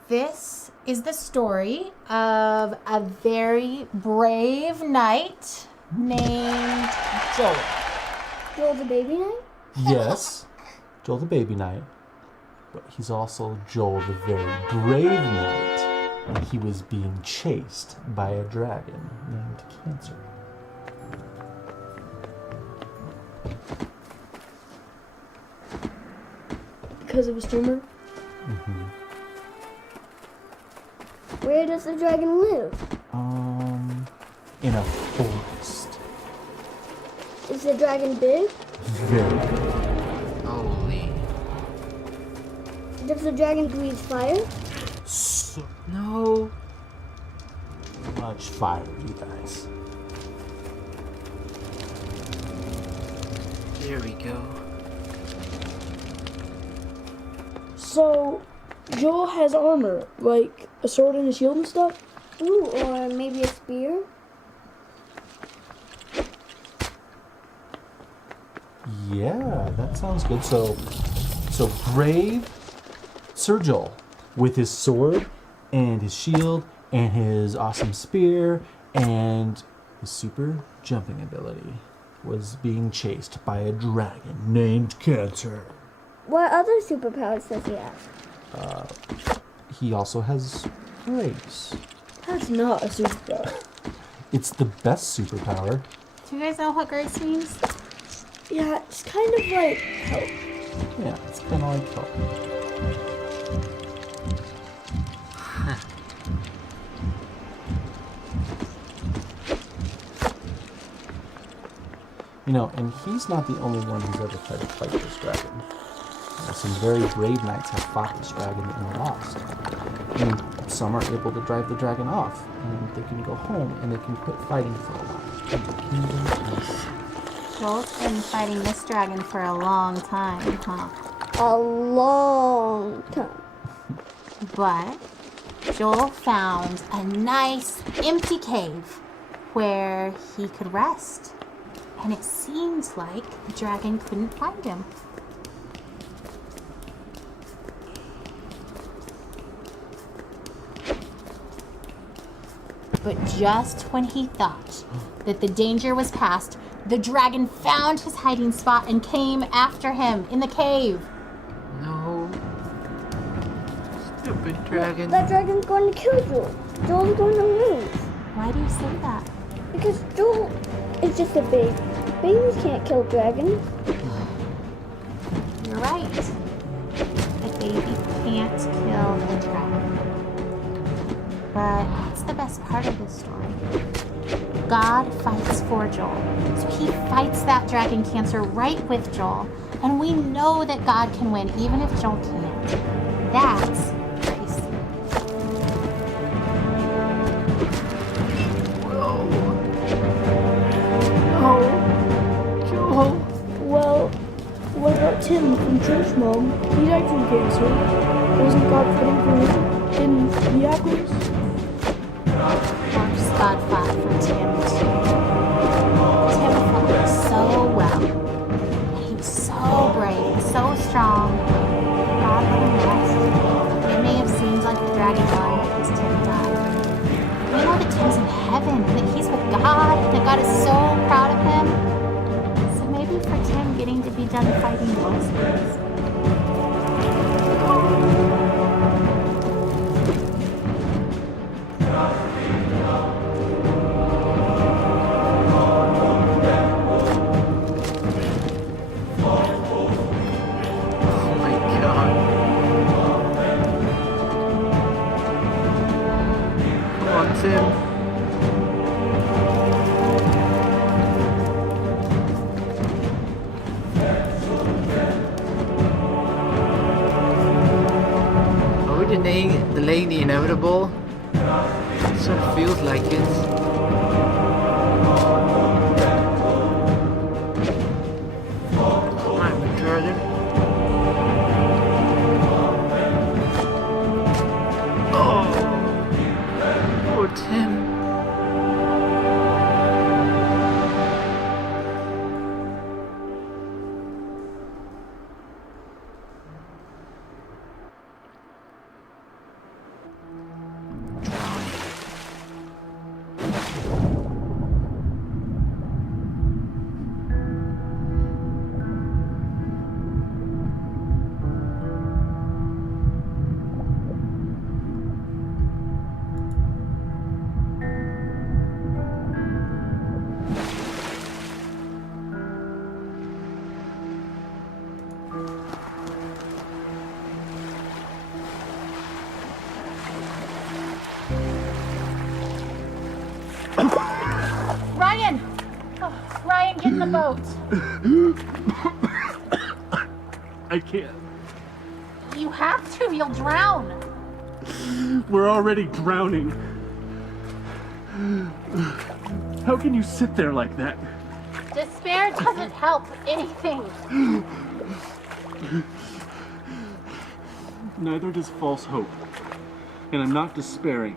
This is the story of a very brave knight named Joel. Joel the baby knight? Yes, Joel the baby knight, but he's also Joel the very brave knight, and he was being chased by a dragon named Cancer. Because of his tumor? Mm-hmm. Where does the dragon live? In a forest. Is the dragon big? Very big. Holy. Does the dragon breathe fire? So No. much fire, you guys. Here we go. So, Joel has armor, like a sword and a shield and stuff? Ooh, or maybe a spear? Yeah, that sounds good. So brave Sir Joel, with his sword and his shield and his awesome spear and his super jumping ability, was being chased by a dragon named Cancer. What other superpowers does he have? He also has grace. That's not a superpower. It's the best superpower. Do you guys know what grace means? Yeah, it's kind of like help. Yeah, it's kind of like help. You know, and he's not the only one who's ever tried to fight this dragon. Some very brave knights have fought this dragon and lost. And some are able to drive the dragon off, and they can go home and they can quit fighting for a while. And the kingdom is... Joel's been fighting this dragon for a long time, huh? A long time. But Joel found a nice empty cave where he could rest. And it seemed like the dragon couldn't find him. But just when he thought that the danger was past, the dragon found his hiding spot and came after him in the cave. No. Stupid dragon. That dragon's going to kill Joel. Joel's going to lose. Why do you say that? Because Joel is just a baby. Babies can't kill dragons. You're right. A baby can't kill a dragon. But that's the best part of this story. God fights for Joel. So he fights that dragon cancer right with Joel. And we know that God can win even if Joel can't. That's grace. Oh, Joel. Well, what about Tim from Church Mom? He died from cancer. Wasn't God fighting for him? Didn't he have grace? Of course, God fought for Tim too. Tim fought so well. And he was so brave and so strong. God let him rest. It may have seemed like the dragon won because Tim died. We know that Tim's in heaven and that he's with God and that God is so proud of him. So maybe for Tim getting to be done fighting monsters. Delaying the inevitable. It sort of feels like it. Come on, retarded. Oh, poor Tim. Ryan! Oh, Ryan, get in the boat. I can't. You have to, you'll drown. We're already drowning. How can you sit there like that? Despair doesn't help anything. Neither does false hope. And I'm not despairing.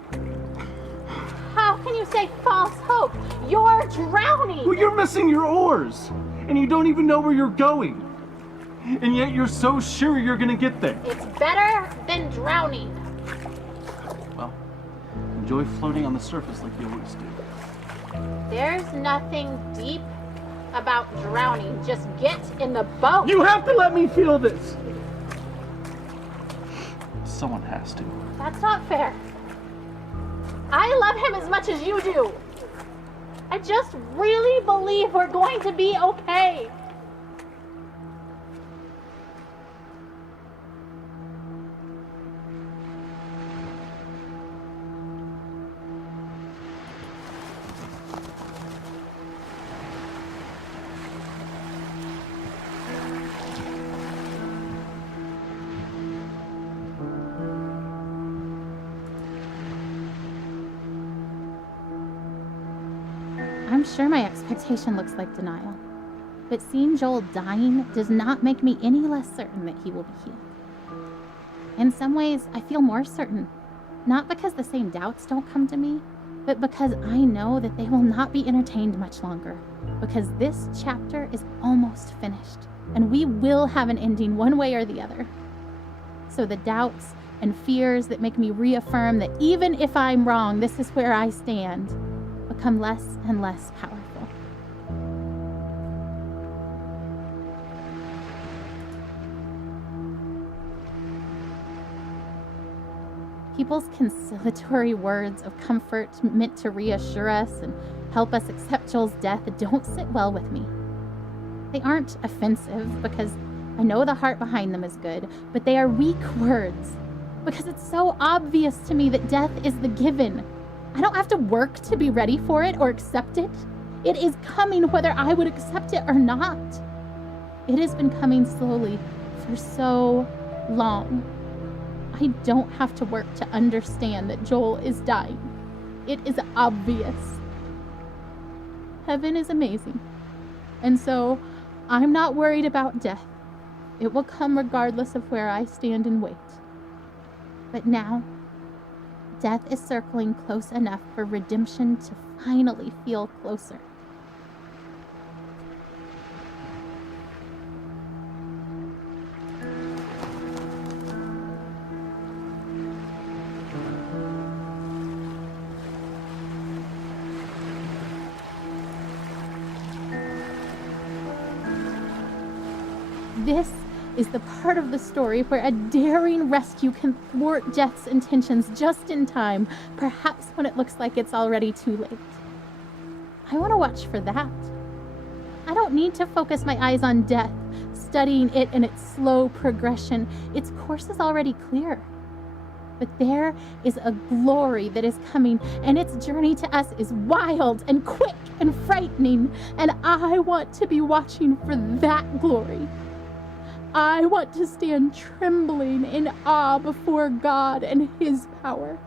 How can you say false hope? You're drowning! Well, you're missing your oars! And you don't even know where you're going. And yet you're so sure you're gonna get there. It's better than drowning. Well, enjoy floating on the surface like you always do. There's nothing deep about drowning. Just get in the boat. You have to let me feel this! Someone has to. That's not fair. I love him as much as you do. I just really believe we're going to be okay. I'm sure my expectation looks like denial, but seeing Joel dying does not make me any less certain that he will be healed. In some ways, I feel more certain, not because the same doubts don't come to me, but because I know that they will not be entertained much longer, because this chapter is almost finished, and we will have an ending one way or the other. So the doubts, and fears that make me reaffirm that even if I'm wrong, this is where I stand, become less and less powerful. People's conciliatory words of comfort meant to reassure us and help us accept Joel's death don't sit well with me. They aren't offensive because I know the heart behind them is good, but they are weak words because it's so obvious to me that death is the given. I don't have to work to be ready for it or accept it. It is coming whether I would accept it or not. It has been coming slowly for so long. I don't have to work to understand that Joel is dying. It is obvious. Heaven is amazing. And so I'm not worried about death. It will come regardless of where I stand and wait. But now, death is circling close enough for redemption to finally feel closer. This is the part of the story where a daring rescue can thwart Death's intentions just in time, perhaps when it looks like it's already too late. I want to watch for that. I don't need to focus my eyes on Death, studying it in its slow progression. Its course is already clear. But there is a glory that is coming, and its journey to us is wild and quick and frightening, and I want to be watching for that glory. I want to stand trembling in awe before God and His power.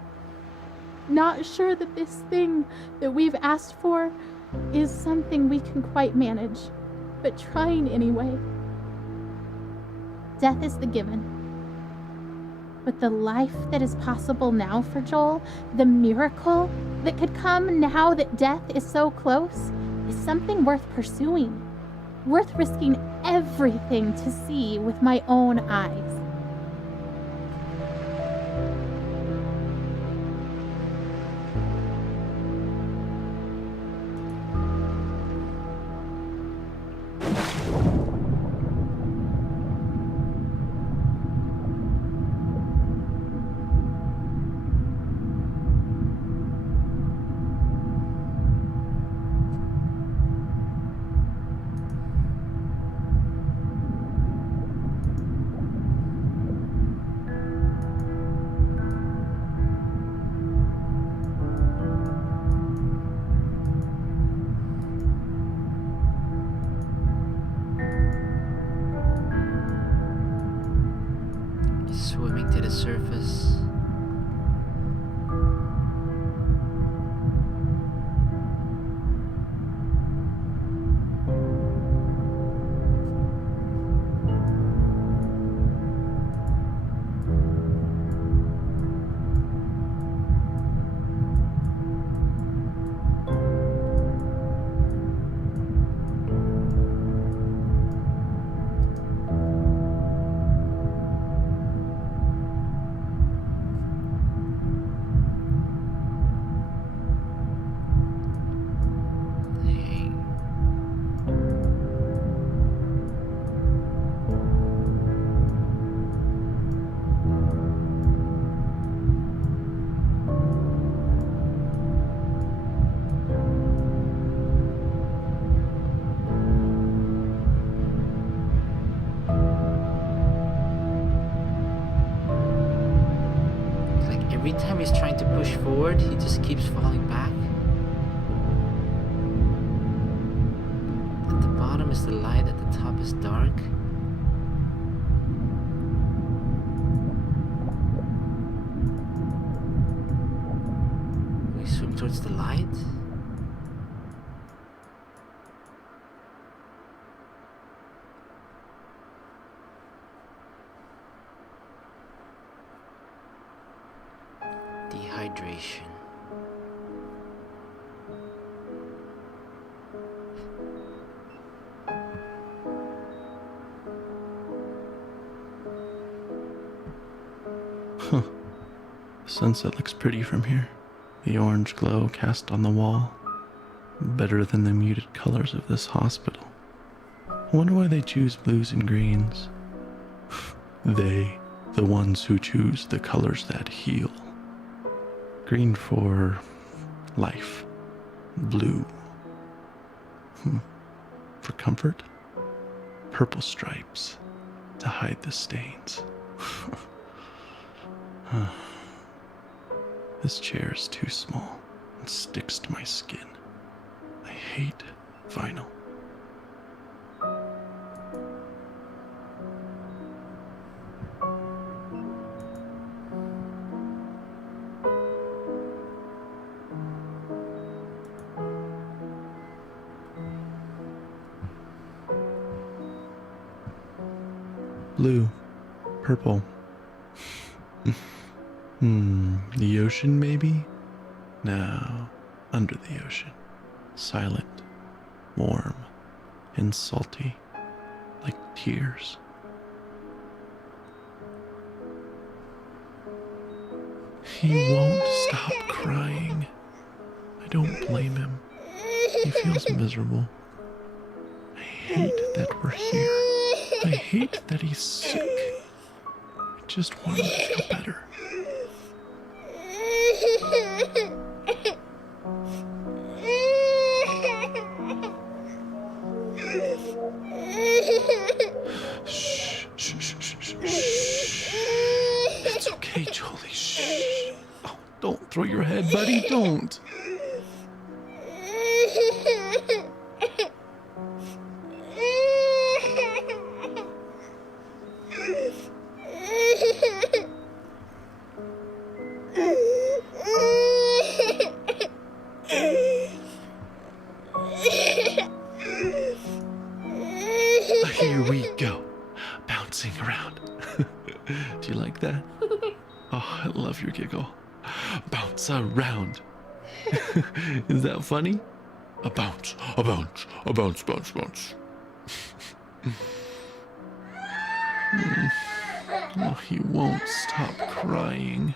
Not sure that this thing that we've asked for is something we can quite manage, but trying anyway. Death is the given. But the life that is possible now for Joel, the miracle that could come now that death is so close, is something worth pursuing. Worth risking everything to see with my own eyes. Swimming to the surface. Every time he's trying to push forward, he just keeps falling back. At the bottom is the light, at the top is dark. We swim towards the light. Dehydration. Huh. The sunset looks pretty from here. The orange glow cast on the wall. Better than the muted colors of this hospital. I wonder why they choose blues and greens. They, the ones who choose the colors that heal. Green for life. Blue for comfort. Purple stripes to hide the stains. This chair is too small and sticks to my skin. I hate vinyl. Blue, purple. The ocean maybe? No, under the ocean. Silent, warm, and salty, like tears. He won't stop crying. I don't blame him. He feels miserable. I hate that we're here. I hate that he's sick. I just want him to feel better. Shh, shh, shh, shh, shh, shh. It's okay, Jolie. Shh. Oh, don't throw your head, buddy. Don't. Here we go, bouncing around. Do you like that? Oh, I love your giggle. Bounce around. Is that funny? A bounce, a bounce, a bounce, bounce, bounce. Oh, he won't stop crying.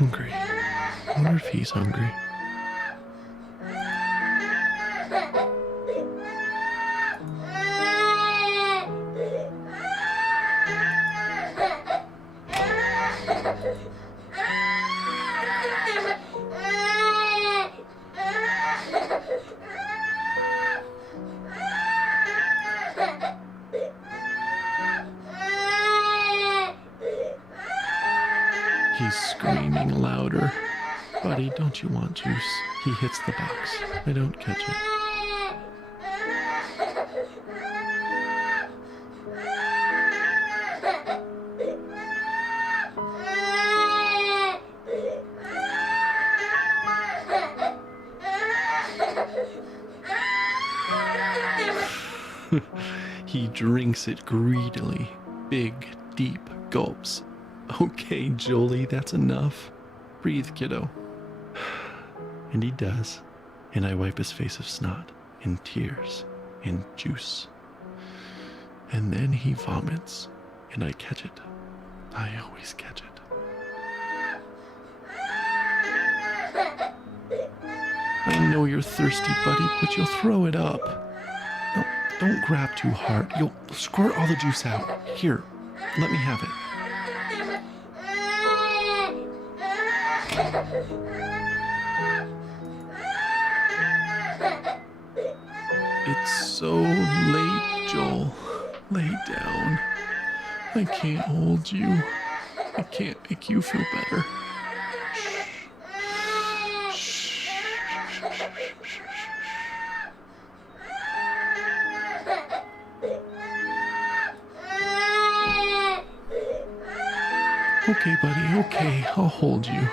Hungry. I wonder if he's hungry. He's screaming louder. Buddy, don't you want juice? He hits the box. I don't catch it. He drinks it greedily. Big, deep gulps. Okay, Jolie, that's enough. Breathe, kiddo. And he does. And I wipe his face of snot, and tears, and juice. And then he vomits, and I catch it. I always catch it. I know you're thirsty, buddy, but you'll throw it up. No, don't grab too hard. You'll squirt all the juice out. Here, let me have it. It's so late, Joel. Lay down. I can't hold you. I can't make you feel better. Okay, buddy, okay. I'll hold you.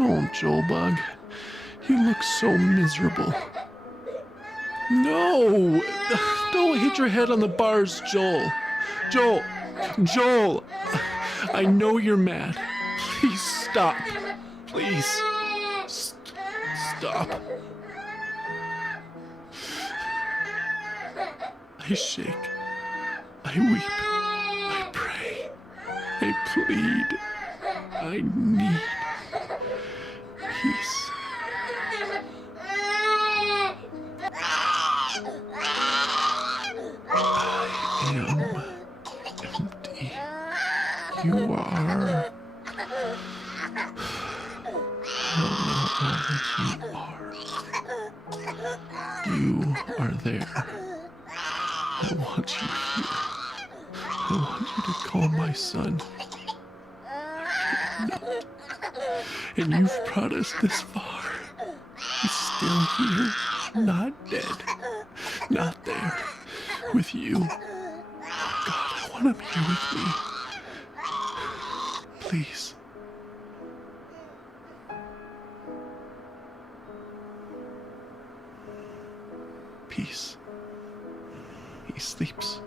Oh, Joel Bug. You look so miserable. No! Don't hit your head on the bars, Joel. Joel! I know you're mad. Please stop. Please. Stop. I shake. I weep. I pray. I plead. I need peace. I am empty. You are. I don't know what you are. You are there. I want you here. I want you to call my son. No. And you've brought us this far. He's still here, not dead, not there, with you. Oh God, I want him here with me. Please. Peace. He sleeps.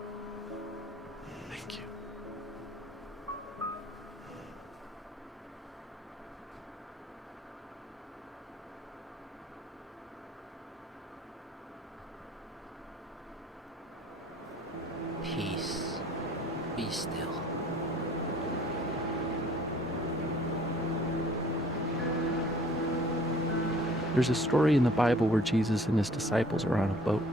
Thank you. Peace. Be still. There's a story in the Bible where Jesus and his disciples are on a boat.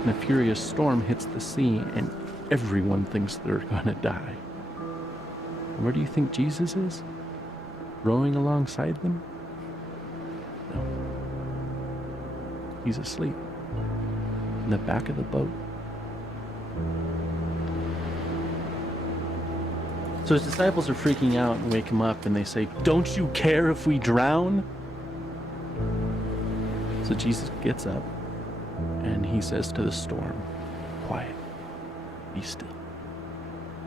And a furious storm hits the sea, and everyone thinks they're gonna die. And where do you think Jesus is? Rowing alongside them? No. He's asleep in the back of the boat. So his disciples are freaking out and wake him up, and they say, "Don't you care if we drown?" So Jesus gets up and he says to the storm, "Quiet, be still."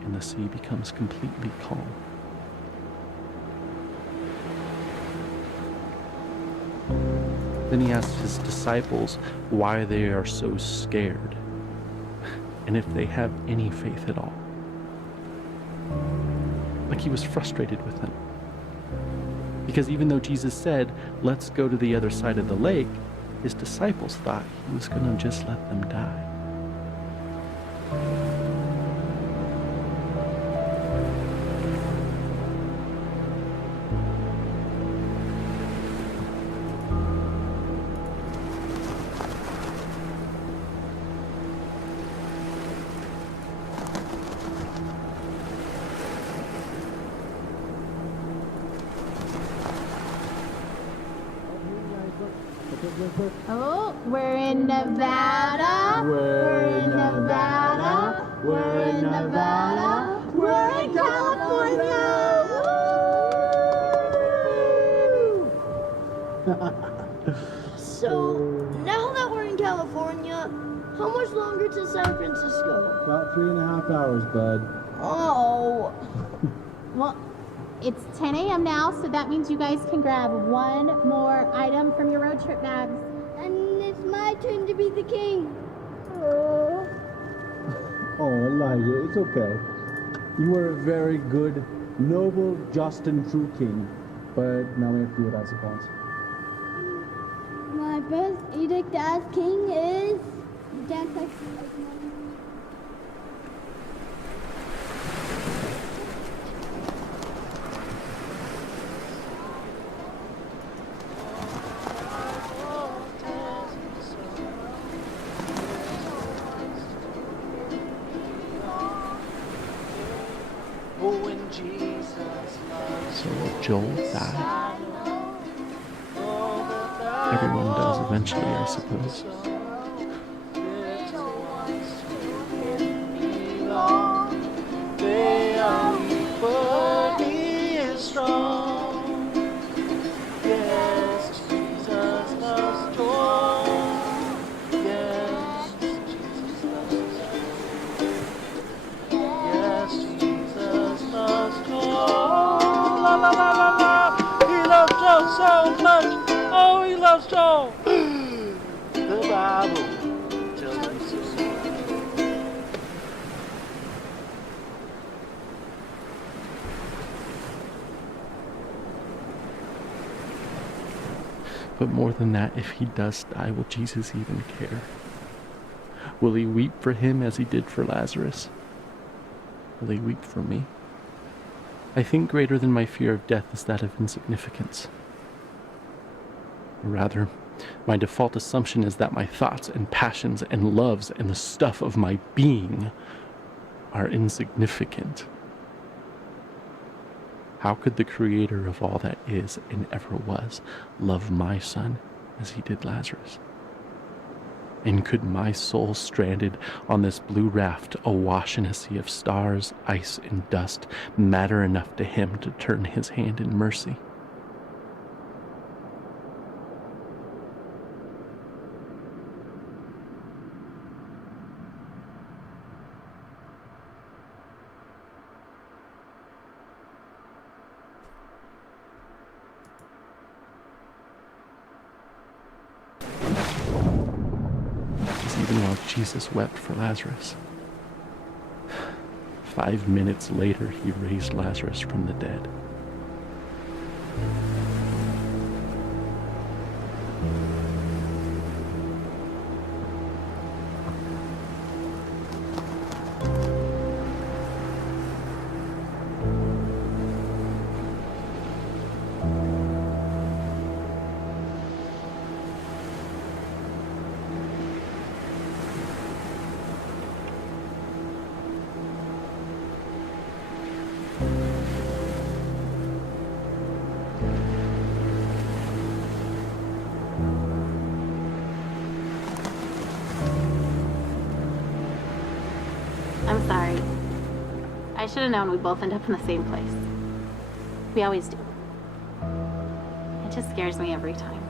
And the sea becomes completely calm. Then he asks his disciples why they are so scared and if they have any faith at all. Like he was frustrated with them. Because even though Jesus said, "Let's go to the other side of the lake," his disciples thought he was going to just let them die. Oh, we're in Nevada. We're in Nevada. We're in Nevada. We're in California. So, now that we're in California, how much longer to San Francisco? About 3.5 hours, bud. Oh. Well, it's 10 a.m. now, so that means you guys can grab one more item from your road trip bags. And it's my turn to be the king. Oh, Elijah, it's okay. You were a very good, noble, just, and true king. But now we have to do it, I suppose. My first edict as king is dance like So will Joel die? Everyone does eventually, I suppose. They are equally strong. Yes, Jesus loves Joel. Yes, Jesus loves Joel. Yes, Jesus loves Joel. La la la la la. He loves Joel so much. Oh, he loves Joel. The Bible tells me so. But more than that, if he does die, will Jesus even care? Will he weep for him as he did for Lazarus? Will he weep for me? I think greater than my fear of death is that of insignificance. Or rather, my default assumption is that my thoughts and passions and loves and the stuff of my being are insignificant. How could the creator of all that is and ever was love my son as he did Lazarus? And could my soul stranded on this blue raft awash in a sea of stars, ice, and dust matter enough to him to turn his hand in mercy? Even while Jesus wept for Lazarus. 5 minutes later, he raised Lazarus from the dead. I'm sorry. I should have known we'd both end up in the same place. We always do. It just scares me every time.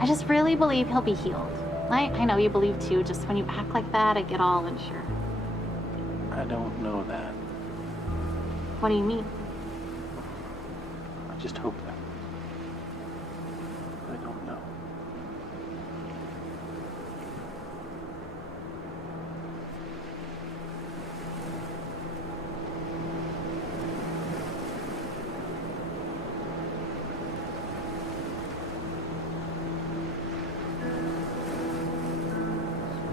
I just really believe he'll be healed. I know you believe too, just when you act like that, I get all unsure. I don't know that. What do you mean? I just hope that. I don't know.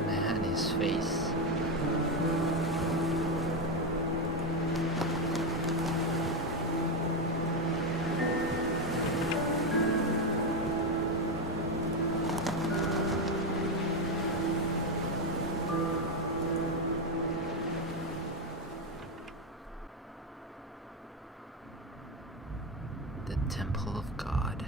Man, his face. The temple of God.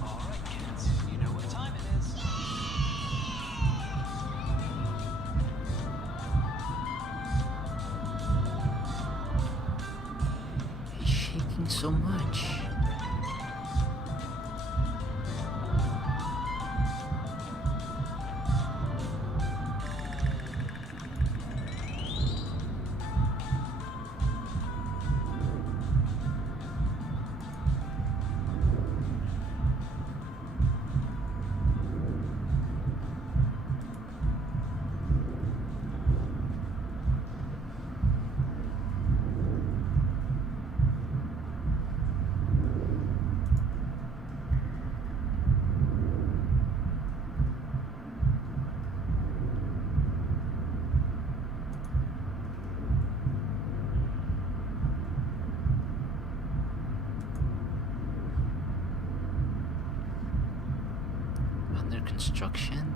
Alright, kids, you know what time it is. He's shaking so much. under construction?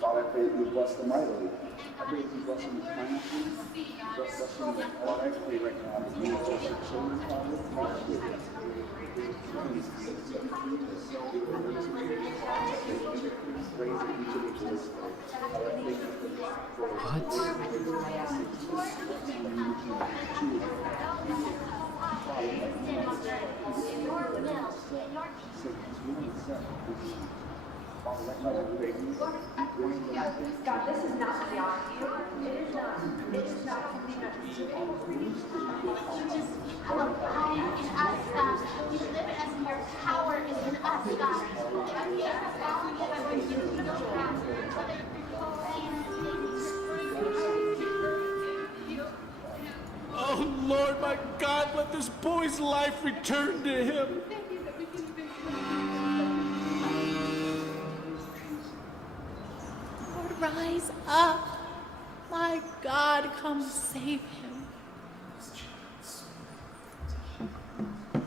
Father, I pray that you bless them mightily. I pray that you bless them with finances. Bless them with Father, I pray right now that you will bless their children, Father. God, this is not beyond you. It is not. It is not something that we should Just abide in us, God. We live as your power is in us, God. Oh Lord, my God, let this boy's life return to him. Lord, rise up. My God, come save him. Have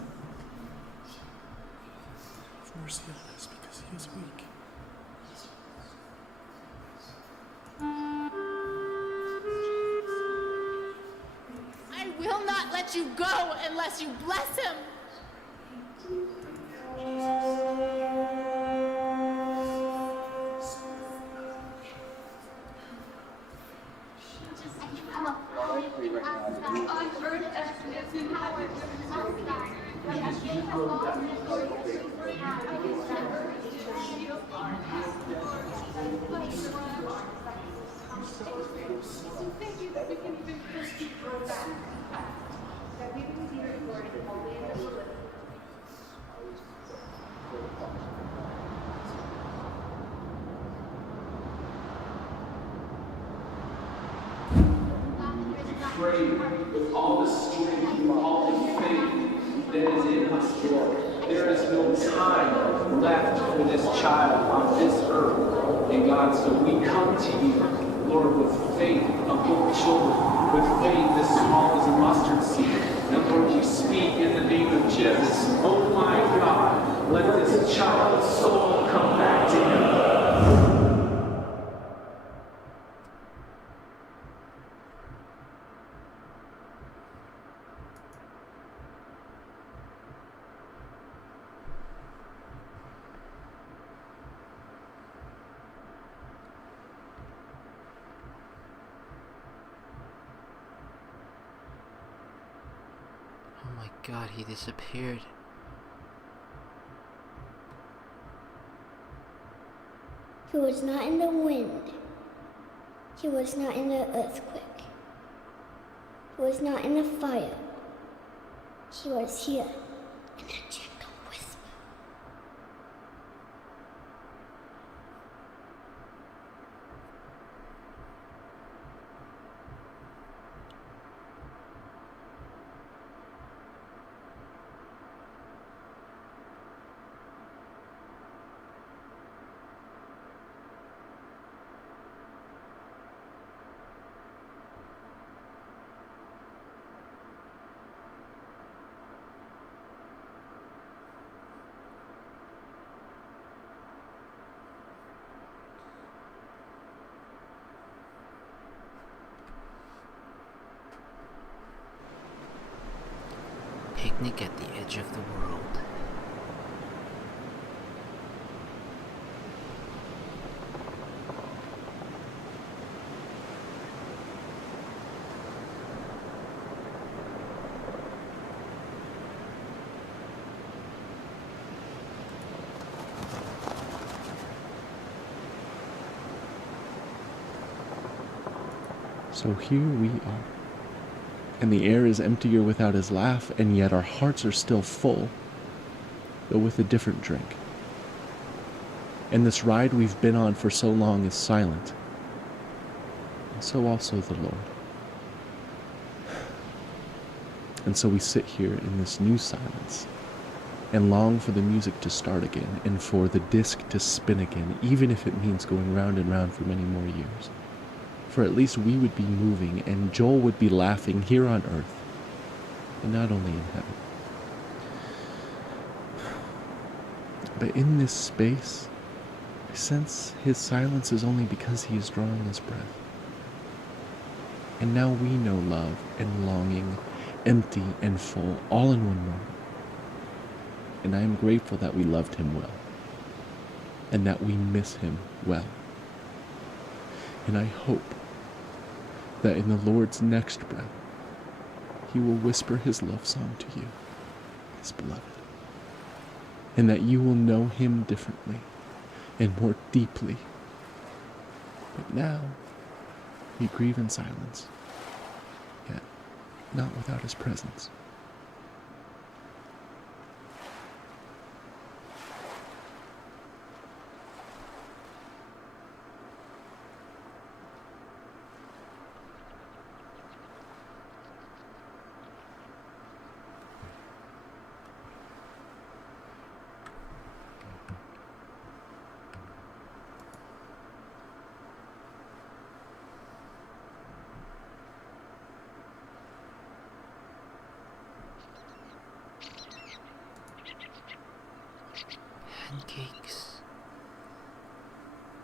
mercy on us because he is weak. I will not let you go unless you bless him. Pray with all the strength, all the faith that is in us, Lord. There is no time left for this child on this earth. And God, so we come to you, Lord, with faith of little children, with faith as small as a mustard seed. And Lord, you speak in the name of Jesus. Oh my God, let this child's soul come back to him. Oh my God, he disappeared. He was not in the wind. He was not in the earthquake. He was not in the fire. He was here in a gentle whisper. Picnic at the edge of the world. So here we are. And the air is emptier without his laugh, and yet our hearts are still full, though with a different drink. And this ride we've been on for so long is silent. and so also the Lord. And so we sit here in this new silence and long for the music to start again and for the disc to spin again, even if it means going round and round for many more years. For at least we would be moving and Joel would be laughing here on earth and not only in heaven. But in this space, I sense his silence is only because he is drawing his breath. And now we know love and longing, empty and full, all in one moment. And I am grateful that we loved him well, and that we miss him well. And I hope that in the Lord's next breath, he will whisper his love song to you, his beloved, and that you will know him differently and more deeply. But now, we grieve in silence, yet not without his presence. Pancakes.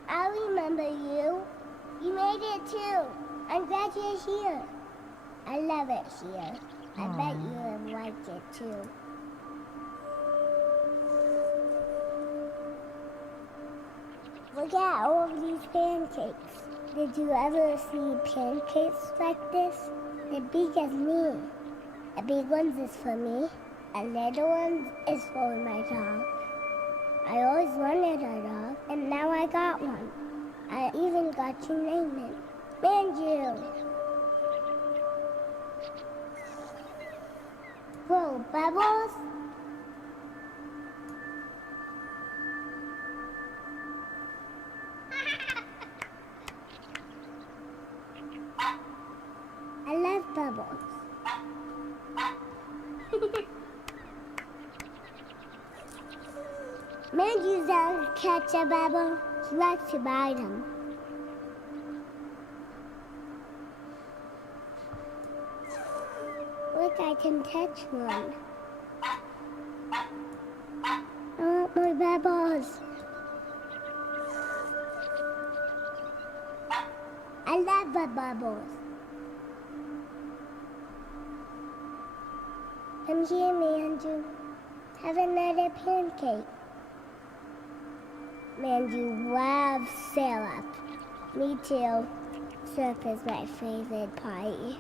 I remember you. You made it too. I'm glad you're here. I love it here. I bet you have liked it too. Look at all of these pancakes. Did you ever see pancakes like this? They're big as me. A big one is for me. A little one is for my dog. I always wanted a dog, and now I got one. I even got to name it. Manju. Whoa, Bubbles? I love Bubbles. Manju doesn't catch a bubble. She likes to bite them. Look, I can catch one. I want more bubbles. I love the bubbles. Come here, Manju. Have another pancake. Manju loves syrup. Me too. Syrup is my favorite pie.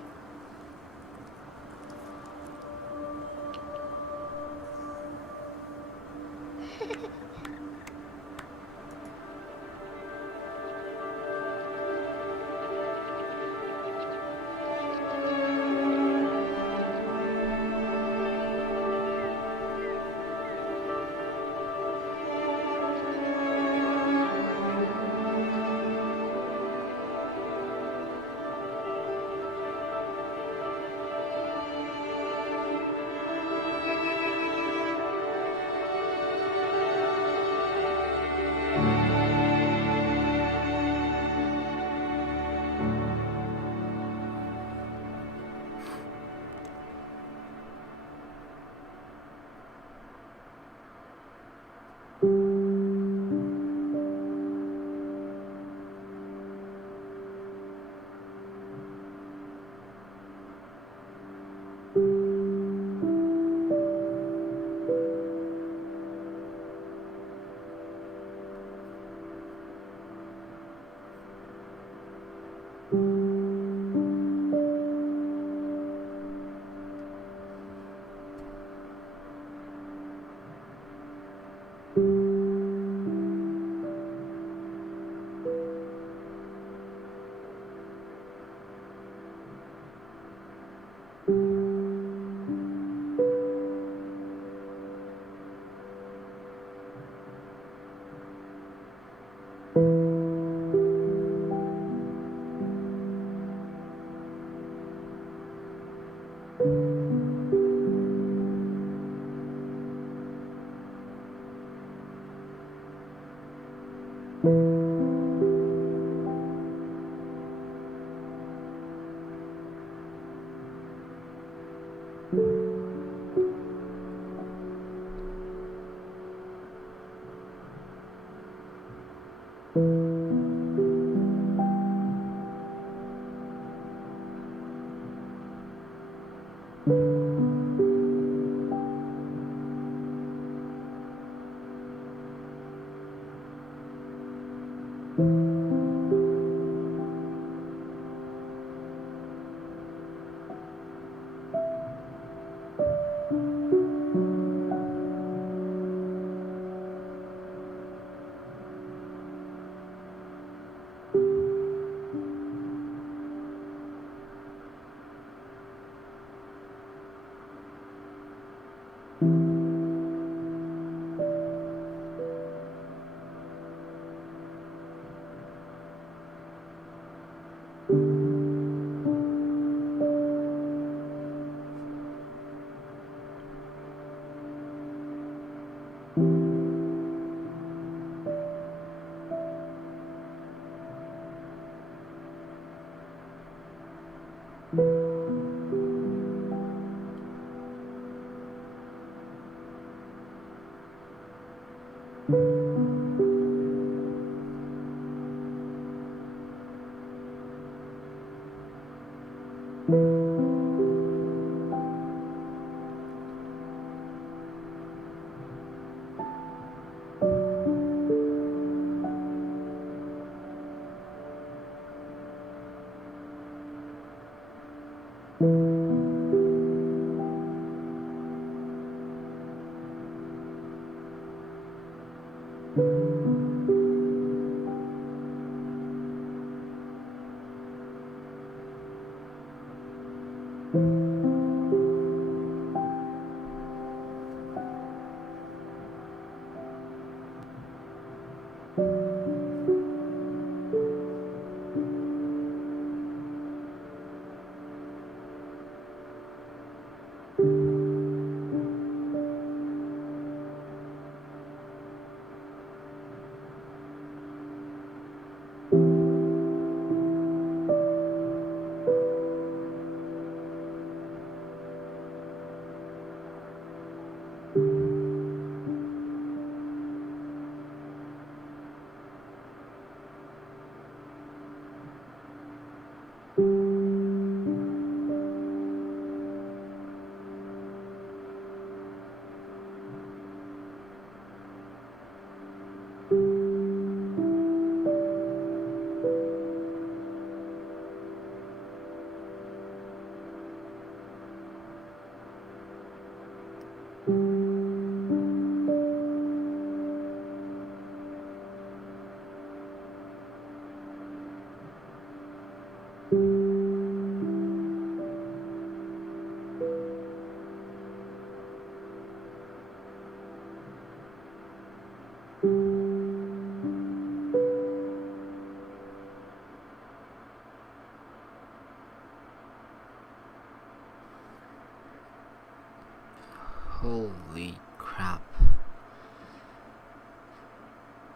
Holy crap.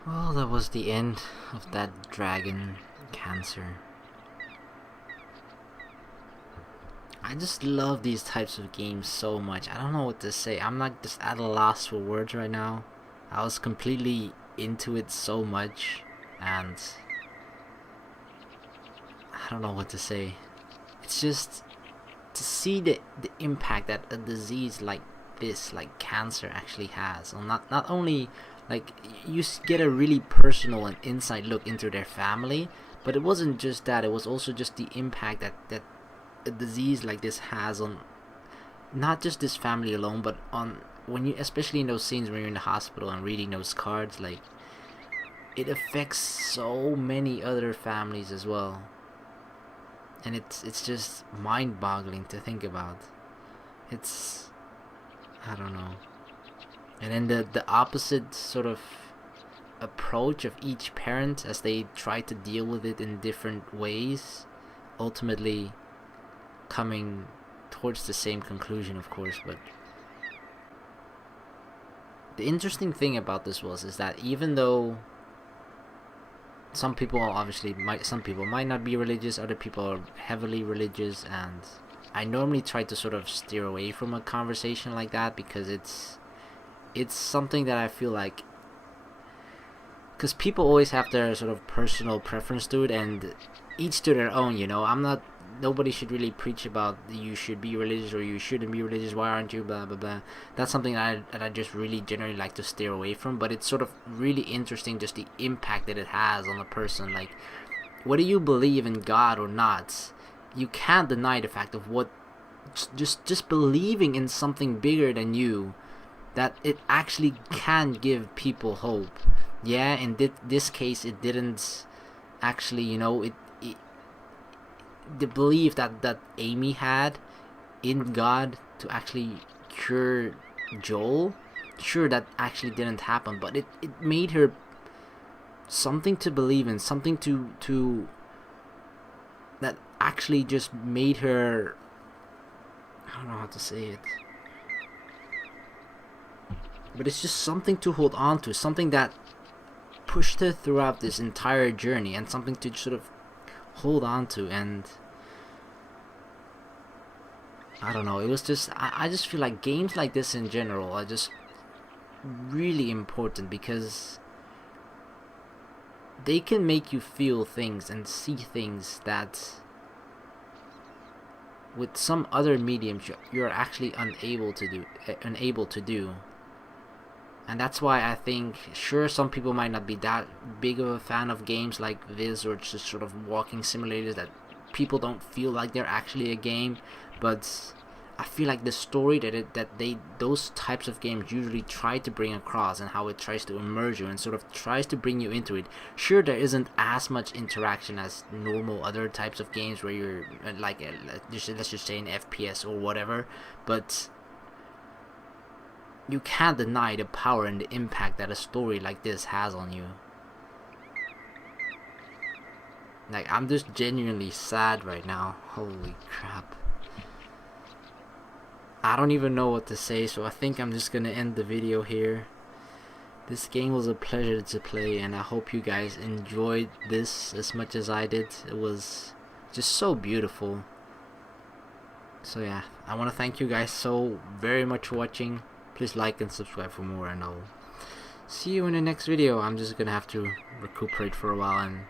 Well, that was the end of that dragon cancer. I just love these types of games so much. I don't know what to say. I'm not just at a loss for words right now. I was completely into it so much, and I don't know what to say. It's just to see the impact that a disease like this, like cancer, actually has on not only, like, you get a really personal and inside look into their family, but it wasn't just that. It was also just the impact that a disease like this has on not just this family alone, but on, when you, especially in those scenes when you're in the hospital and reading those cards, like, it affects so many other families as well. And it's just mind-boggling to think about. It's, I don't know. And then the opposite sort of approach of each parent as they try to deal with it in different ways, ultimately coming towards the same conclusion, of course. But the interesting thing about this is that even though some people might not be religious, other people are heavily religious, and I normally try to sort of steer away from a conversation like that, because it's something that I feel like because people always have their sort of personal preference to it, and each to their own, you know. Nobody should really preach about you should be religious or you shouldn't be religious, why aren't you, blah blah blah. That's something that I just really generally like to steer away from. But it's sort of really interesting, just the impact that it has on a person. Like, whether you believe in God or not, you can't deny the fact of what just believing in something bigger than you, that it actually can give people hope. Yeah, in this case it didn't actually, you know, it the belief that Amy had in God to actually cure Joel, sure, that actually didn't happen, but it made her something to believe in, something to that actually just made her, I don't know how to say it, but it's just something to hold on to, something that pushed her throughout this entire journey, and something to sort of hold on to. And I don't know, it was just, I just feel like games like this in general are just really important, because they can make you feel things and see things that with some other mediums you're actually unable to do. And that's why I think, sure, some people might not be that big of a fan of games like this, or just sort of walking simulators that people don't feel like they're actually a game, but I feel like the story those types of games usually try to bring across, and how it tries to immerse you and sort of tries to bring you into it. Sure, there isn't as much interaction as normal other types of games where you're like, let's just say an FPS or whatever, but you can't deny the power and the impact that a story like this has on you. Like, I'm just genuinely sad right now. Holy crap. I don't even know what to say, so I think I'm just gonna end the video here. This game was a pleasure to play, and I hope you guys enjoyed this as much as I did. It was just so beautiful. So yeah, I want to thank you guys so very much for watching. Please like and subscribe for more, and I'll see you in the next video. I'm just gonna have to recuperate for a while and